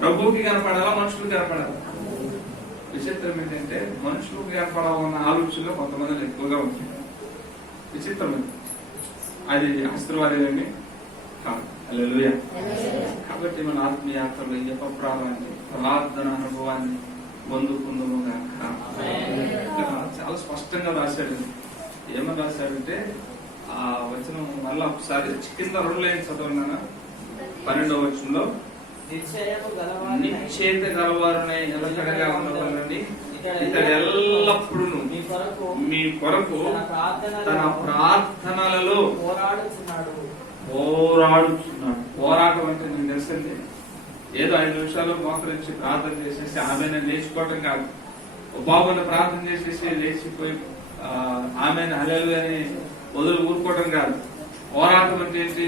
ప్రభువుకి కనపడాలా, మనుషులకి కనపడాలా? విచిత్రం ఏంటంటే మనుషులకు కనపడాలన్న ఆలోచనలో కొంతమంది ఎక్కువగా ఉంటుంది. విచిత్రం అది ఆశీర్వాదమేమి కాదు. హల్లెలూయా. కాబట్టి మన ఆత్మీయ యాత్రలో ఈ అపప్రాణాన్ని ప్రార్థన అనుభవాన్ని పొందుకుందుము గాక. చాలా స్పష్టంగా రాశాడు. ఏమని రాశాడంటే ఆ వచనం మళ్ళా ఒకసారి కింద 2 లైన్స్ చదవనా. 12వ వచనంలో నిశ్చయిత గలవారునై నిలకడగా ఉండవాలని ఇతడు ఎల్లప్పుడూ మీ కొరకు తన ప్రార్థనలలో పోరాడుచున్నాడు. పోరాటం అంటే నేను తెలిసింది ఏదో 5 నిమిషాలు మోకరించి ప్రార్థన చేసేసి ఆమె లేచిపోవటం కాదు. బాబుని ప్రార్థన చేసేసి లేచిపోయి ఆమె హల్లెలూయా అని వదులు ఊరుకోవటం కాదు. పోరాటం అంటే ఏంటి?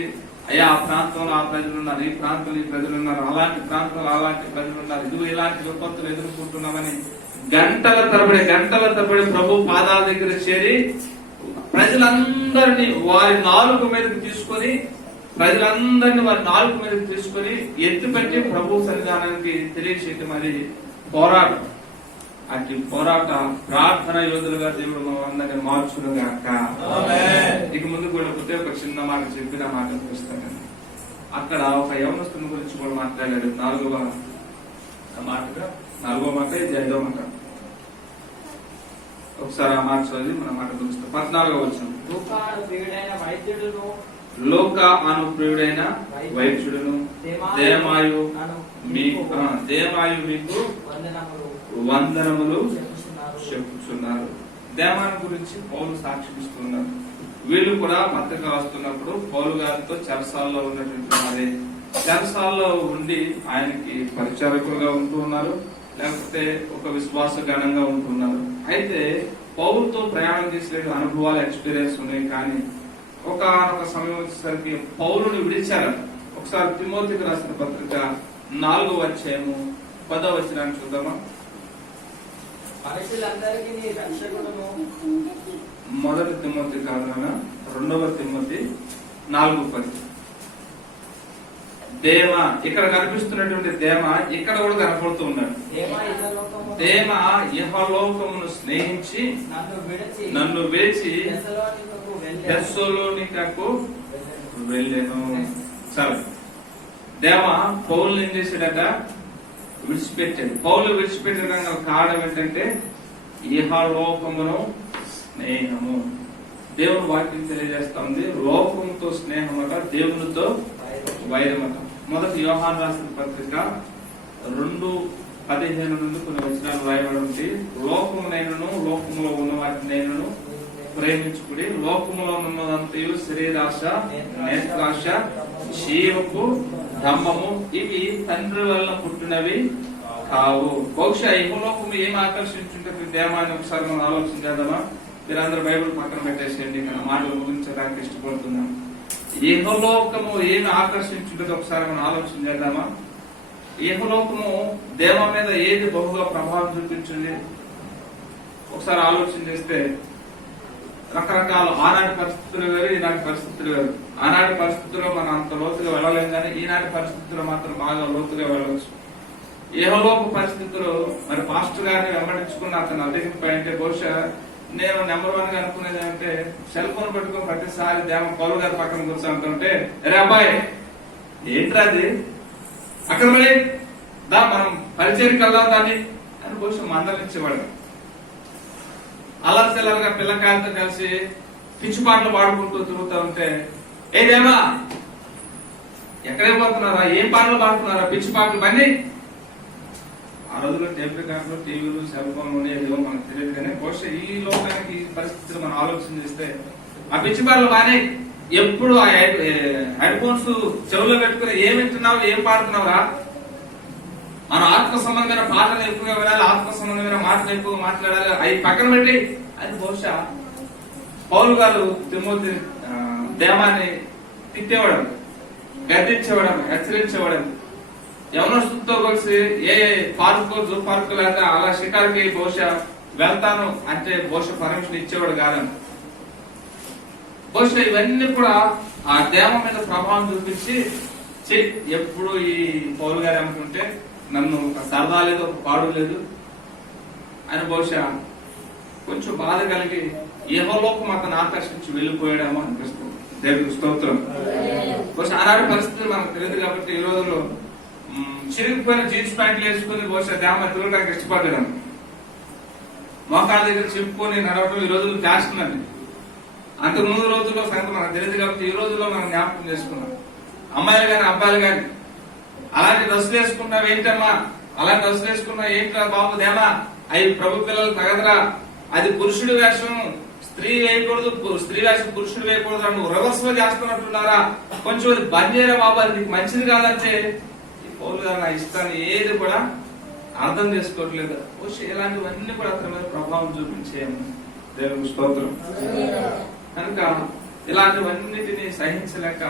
అయ్యా ఆ ప్రాంతంలో ఆ ప్రజలు ఉన్నారు, ఈ ప్రాంతంలో ఈ ప్రజలు ఉన్నారు, అలాంటి ప్రాంతంలో అలాంటి ప్రజలు ఉన్నారు, ఇదిగో ఇలాంటి విపత్తులు ఎదుర్కొంటున్నామని గంటల తరబడి ప్రభు పాదాల దగ్గర చేరి ప్రజలందరినీ వారి నాలుగు మీదకి తీసుకొని ఎత్తిపెట్టి ప్రభు సన్నిధానానికి తెలియచేయటం అది పోరాటం. అటు పోరాట ప్రార్థన యోధులుగా దేవుడు మనందరినీ మార్చును గాక. ఇక ముందు కూడా ఒక చిన్న మాట చెప్పిన మాట చూస్తాను. అక్కడ ఒక యవనస్తుని గురించి కూడా మాట్లాడాడు. 4వ మాటగా 4వ మాట, ఇది 5వ మాట. ఒకసారి ఆ మాట చదివి మన మాట చూస్తాం. 14వ వచనం. లోక అను ప్రియుడైన వైద్యుడును దేమాయు మీకు వందనములు చెప్పుచున్నారు. దేవాన్ని గురించి పౌలు సాక్షిస్తున్నారు. వీళ్ళు కూడా మత్తగా వస్తున్నప్పుడు పౌలు గారితో చెరసాల్లో ఉన్నటువంటి వారే చెరసాల్లో ఉండి ఆయనకి పరిచారకులుగా ఉంటూ ఉన్నారు, లేకపోతే ఒక విశ్వాస గణంగా ఉంటున్నారు. అయితే పౌలుతో ప్రయాణం చేసే అనుభవాలు ఎక్స్పీరియన్స్ ఉన్నాయి. కానీ ఒక సమయం వచ్చేసరికి పౌలుని విడిచారు. ఒకసారి తిమోతికి రాసిన పత్రిక 4వ అధ్యాయము 10వ వచనాన్ని చూద్దామా. మొదటి తిమోతి కాదు, 2వ తిమోతి 4:10. దేమ ఇక్కడ కనిపిస్తున్నటువంటి దేమ ఇక్కడ కూడా కనపడుతూ ఉన్నాడు. దేమ ఇహలోకమును స్నేహించి నన్ను విడిచి తెస్సలోనికకు వెళ్ళెను. సరే, దేవ పౌలు ఏం చేశాడట? విడిచిపెట్టాడు. పౌలు విడిచిపెట్టడం కారణం ఏంటంటే ఇహలోకమును స్నేహము. దేవుని వాక్యం తెలియజేస్తుంది లోకంతో స్నేహం అట, దేవునితో వైరమట. మొదటి యోహాను రాసిన పత్రిక 2:15 నుండి కొన్ని వచనాలు రాయబడి ఉంది. లోకమునైనను లోకములో ఉన్న వాటినైనను ప్రేమించుకుడి, లోకములో ఉన్నదంతయు శరీరాశ, నేత్రాశ, జీవపు ధమ్మము, ఇవి తండ్రి వల్ల పుట్టినవి కావు. బహుశా ఇహలోకము ఏమి ఆకర్షించుంటుంది దేవాన్ని ఒకసారి మనం ఆలోచన చేద్దామా. మీరందరూ బైబిల్ పక్కన పెట్టేసేయండి, నేను మాటలు ముగించడానికి ఇష్టపడుతున్నాను. ఇహలోకము ఏమి ఆకర్షించుంటుంది ఒకసారి మనం ఆలోచన చేద్దామా. ఇహలోకము దేవ మీద ఏది బహుగా ప్రభావం చూపించింది ఒకసారి ఆలోచన చేస్తే రకరకాల ఆనాటి పరిస్థితులు వేరు, ఈనాటి పరిస్థితులు వేరు. ఆనాటి పరిస్థితుల్లో మనం అంత లోతుగా వెళ్ళలేం, కానీ ఈనాటి పరిస్థితుల్లో మాత్రం బాగా లోతుగా వెళ్ళవచ్చు. ఇహలోక పరిస్థితులు మరి పాస్టర్ గారిని వెంబడించుకున్న అతను అధికంపైంటే బహుశా నేను నెంబర్ 1 గా అనుకునేది అంటే సెల్ ఫోన్ పెట్టుకుని ప్రతిసారి దేవ పౌలు గారి పక్కన కూర్చోంటుంటే, అరే అబ్బాయి ఏంట్రా అది అక్కడ మళ్ళీ దా మనం పరిచయకి వెళ్దాం దాన్ని అని బహుశా మందలించేవాడు. అల్లరిచిల్లరగా పిల్లకాయలతో కలిసి పిచ్చి పాటలు పాడుకుంటూ తిరుగుతూ ఉంటే, ఏదేమా ఎక్కడికి పోతున్నారా, ఏం పాటలు పాడుతున్నారా, పిచ్చి పాటలు బండి. ఆ రోజుల్లో టేప్ రికార్డులు, టీవీలు, సెల్ ఫోన్లు ఏదో మనకు తెలియదు. కానీ బహుశా ఈ లోకానికి ఈ పరిస్థితులు మనం ఆలోచన చేస్తే ఆ పిచ్చి పాటలు బానే ఎప్పుడు ఆ హెడ్ ఫోన్స్ చెవుల్లో పెట్టుకుని ఏం వింటున్నావు, ఏం పాడుతున్నావురా, మనం ఆత్మ సంబంధమైన పాటలు ఎక్కువగా వినాలి, ఆత్మ సంబంధమైన మాటలు ఎక్కువగా మాట్లాడాలి, అవి పక్కన పెట్టి అది బహుశా పౌలు గారు తిమోతి దేవాన్ని తిట్టేవాడు, గద్దించేవాడు, హెచ్చరించేవాడు. యవనస్తుతో కలిసి ఏ పార్కు, జూ పార్కు లేదా అలా షికార్కి బహుశా వెళ్తాను అంటే బహుశా పర్మిషన్ ఇచ్చేవాడు కాదని. బహుశా ఇవన్నీ కూడా ఆ దేవ మీద ప్రభావం చూపించి ఎప్పుడు ఈ పౌలు గారు ఏమంటుంటే నన్ను ఒక సరదా లేదు, ఒక పాడు లేదు అని బహుశా కొంచెం బాధ కలిగి ఇహలోకం అతను ఆకర్షించి వెళ్ళిపోయాడేమో అనిపిస్తుంది. దేవుడికి స్తోత్రం. బహుశా ఆనాటి పరిస్థితులు మనకు తెలియదు కాబట్టి ఈ రోజుల్లో చిరిగిపోయిన జీన్స్ ప్యాంట్లు వేసుకుని బహుశా దేమ తిరగడానికి ఇష్టపడ్డాను. మోకాల దగ్గర చింపుకొని నడవటం ఈ రోజుల్లో ఫ్యాషన్ అండి. అంతకు ముందు రోజుల్లో సంగతి మనకు తెలియదు కాబట్టి ఈ రోజుల్లో మనం జ్ఞాపకం చేసుకున్నాం. అమ్మాయిలు కానీ అబ్బాయిలు కానీ అలాంటి డ్రెస్సులు వేసుకున్నావు ఏంటమ్మా, అలాంటి డ్రెస్సులు వేసుకున్నావు ఏంట్రా బాబు దేమా, అవి ప్రభు పిల్లలు తగదరా, అది పురుషుడి వేషం స్త్రీ వేయకూడదు, స్త్రీ వేషం పురుషుడు వేయకూడదు అని రివర్స్ లో చేస్తున్నట్టున్నారా, కొంచెం అది బంద్ చేయరా బాబు, అది నీకు మంచిది కాదంటే ఈ పౌలు గారు నా ఇష్టాన్ని ఏది కూడా అర్థం చేసుకోవట్లేదు. ఇలాంటివన్నీ కూడా అతని మీద ప్రభావం చూపించేయము. దేవునికి స్తోత్రం. కనుక ఇలాంటివన్నిటిని సహించలేక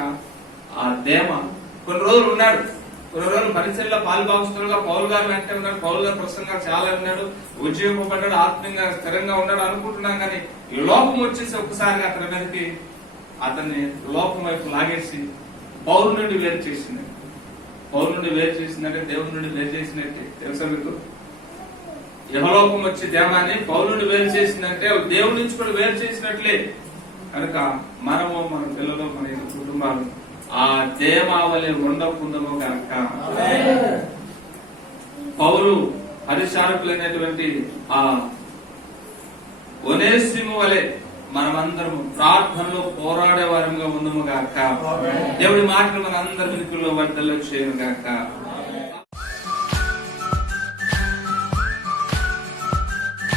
ఆ దేమ కొన్ని రోజులు ఉన్నాడు, కొన్ని రోజులు పరిచయంలో పాలుభాగస్తులుగా పౌలు గారు వెంటే ఉన్నాడు, పౌలు గారు ప్రసంగాలు చాలా ఉన్నాడు, ఉద్యోగపడ్డాడు, ఆత్మీయంగా స్థిరంగా ఉన్నాడు అనుకుంటున్నాం. కానీ ఈ లోపం వచ్చేసి ఒక్కసారిగా అతని మీదకి అతన్ని లోపం వైపు లాగేసి పౌరు నుండి వేరు చేసింది. పౌరు నుండి వేరు చేసిందంటే దేవుడి నుండి వేరు చేసినట్టే. తెలుసా మీకు? యహలోకం వచ్చి దేమాన్ని పౌరు నుండి వేరు చేసిందంటే దేవుడి నుంచి కూడా వేరు చేసినట్లే. కనుక మనము మన పిల్లలు మన కుటుంబాలు ఆ దేమావళి ఉండకుందము కనుక పౌలు పరిచారకులైనటువంటి ఆ ఒనేసిము వలె మనమందరము ప్రార్థనలో పోరాడే వారంగా ఉందము గాక. దేవుడి మాటలు మన అందరి వినికిల్లో వర్ధల్లో చేయను గాక.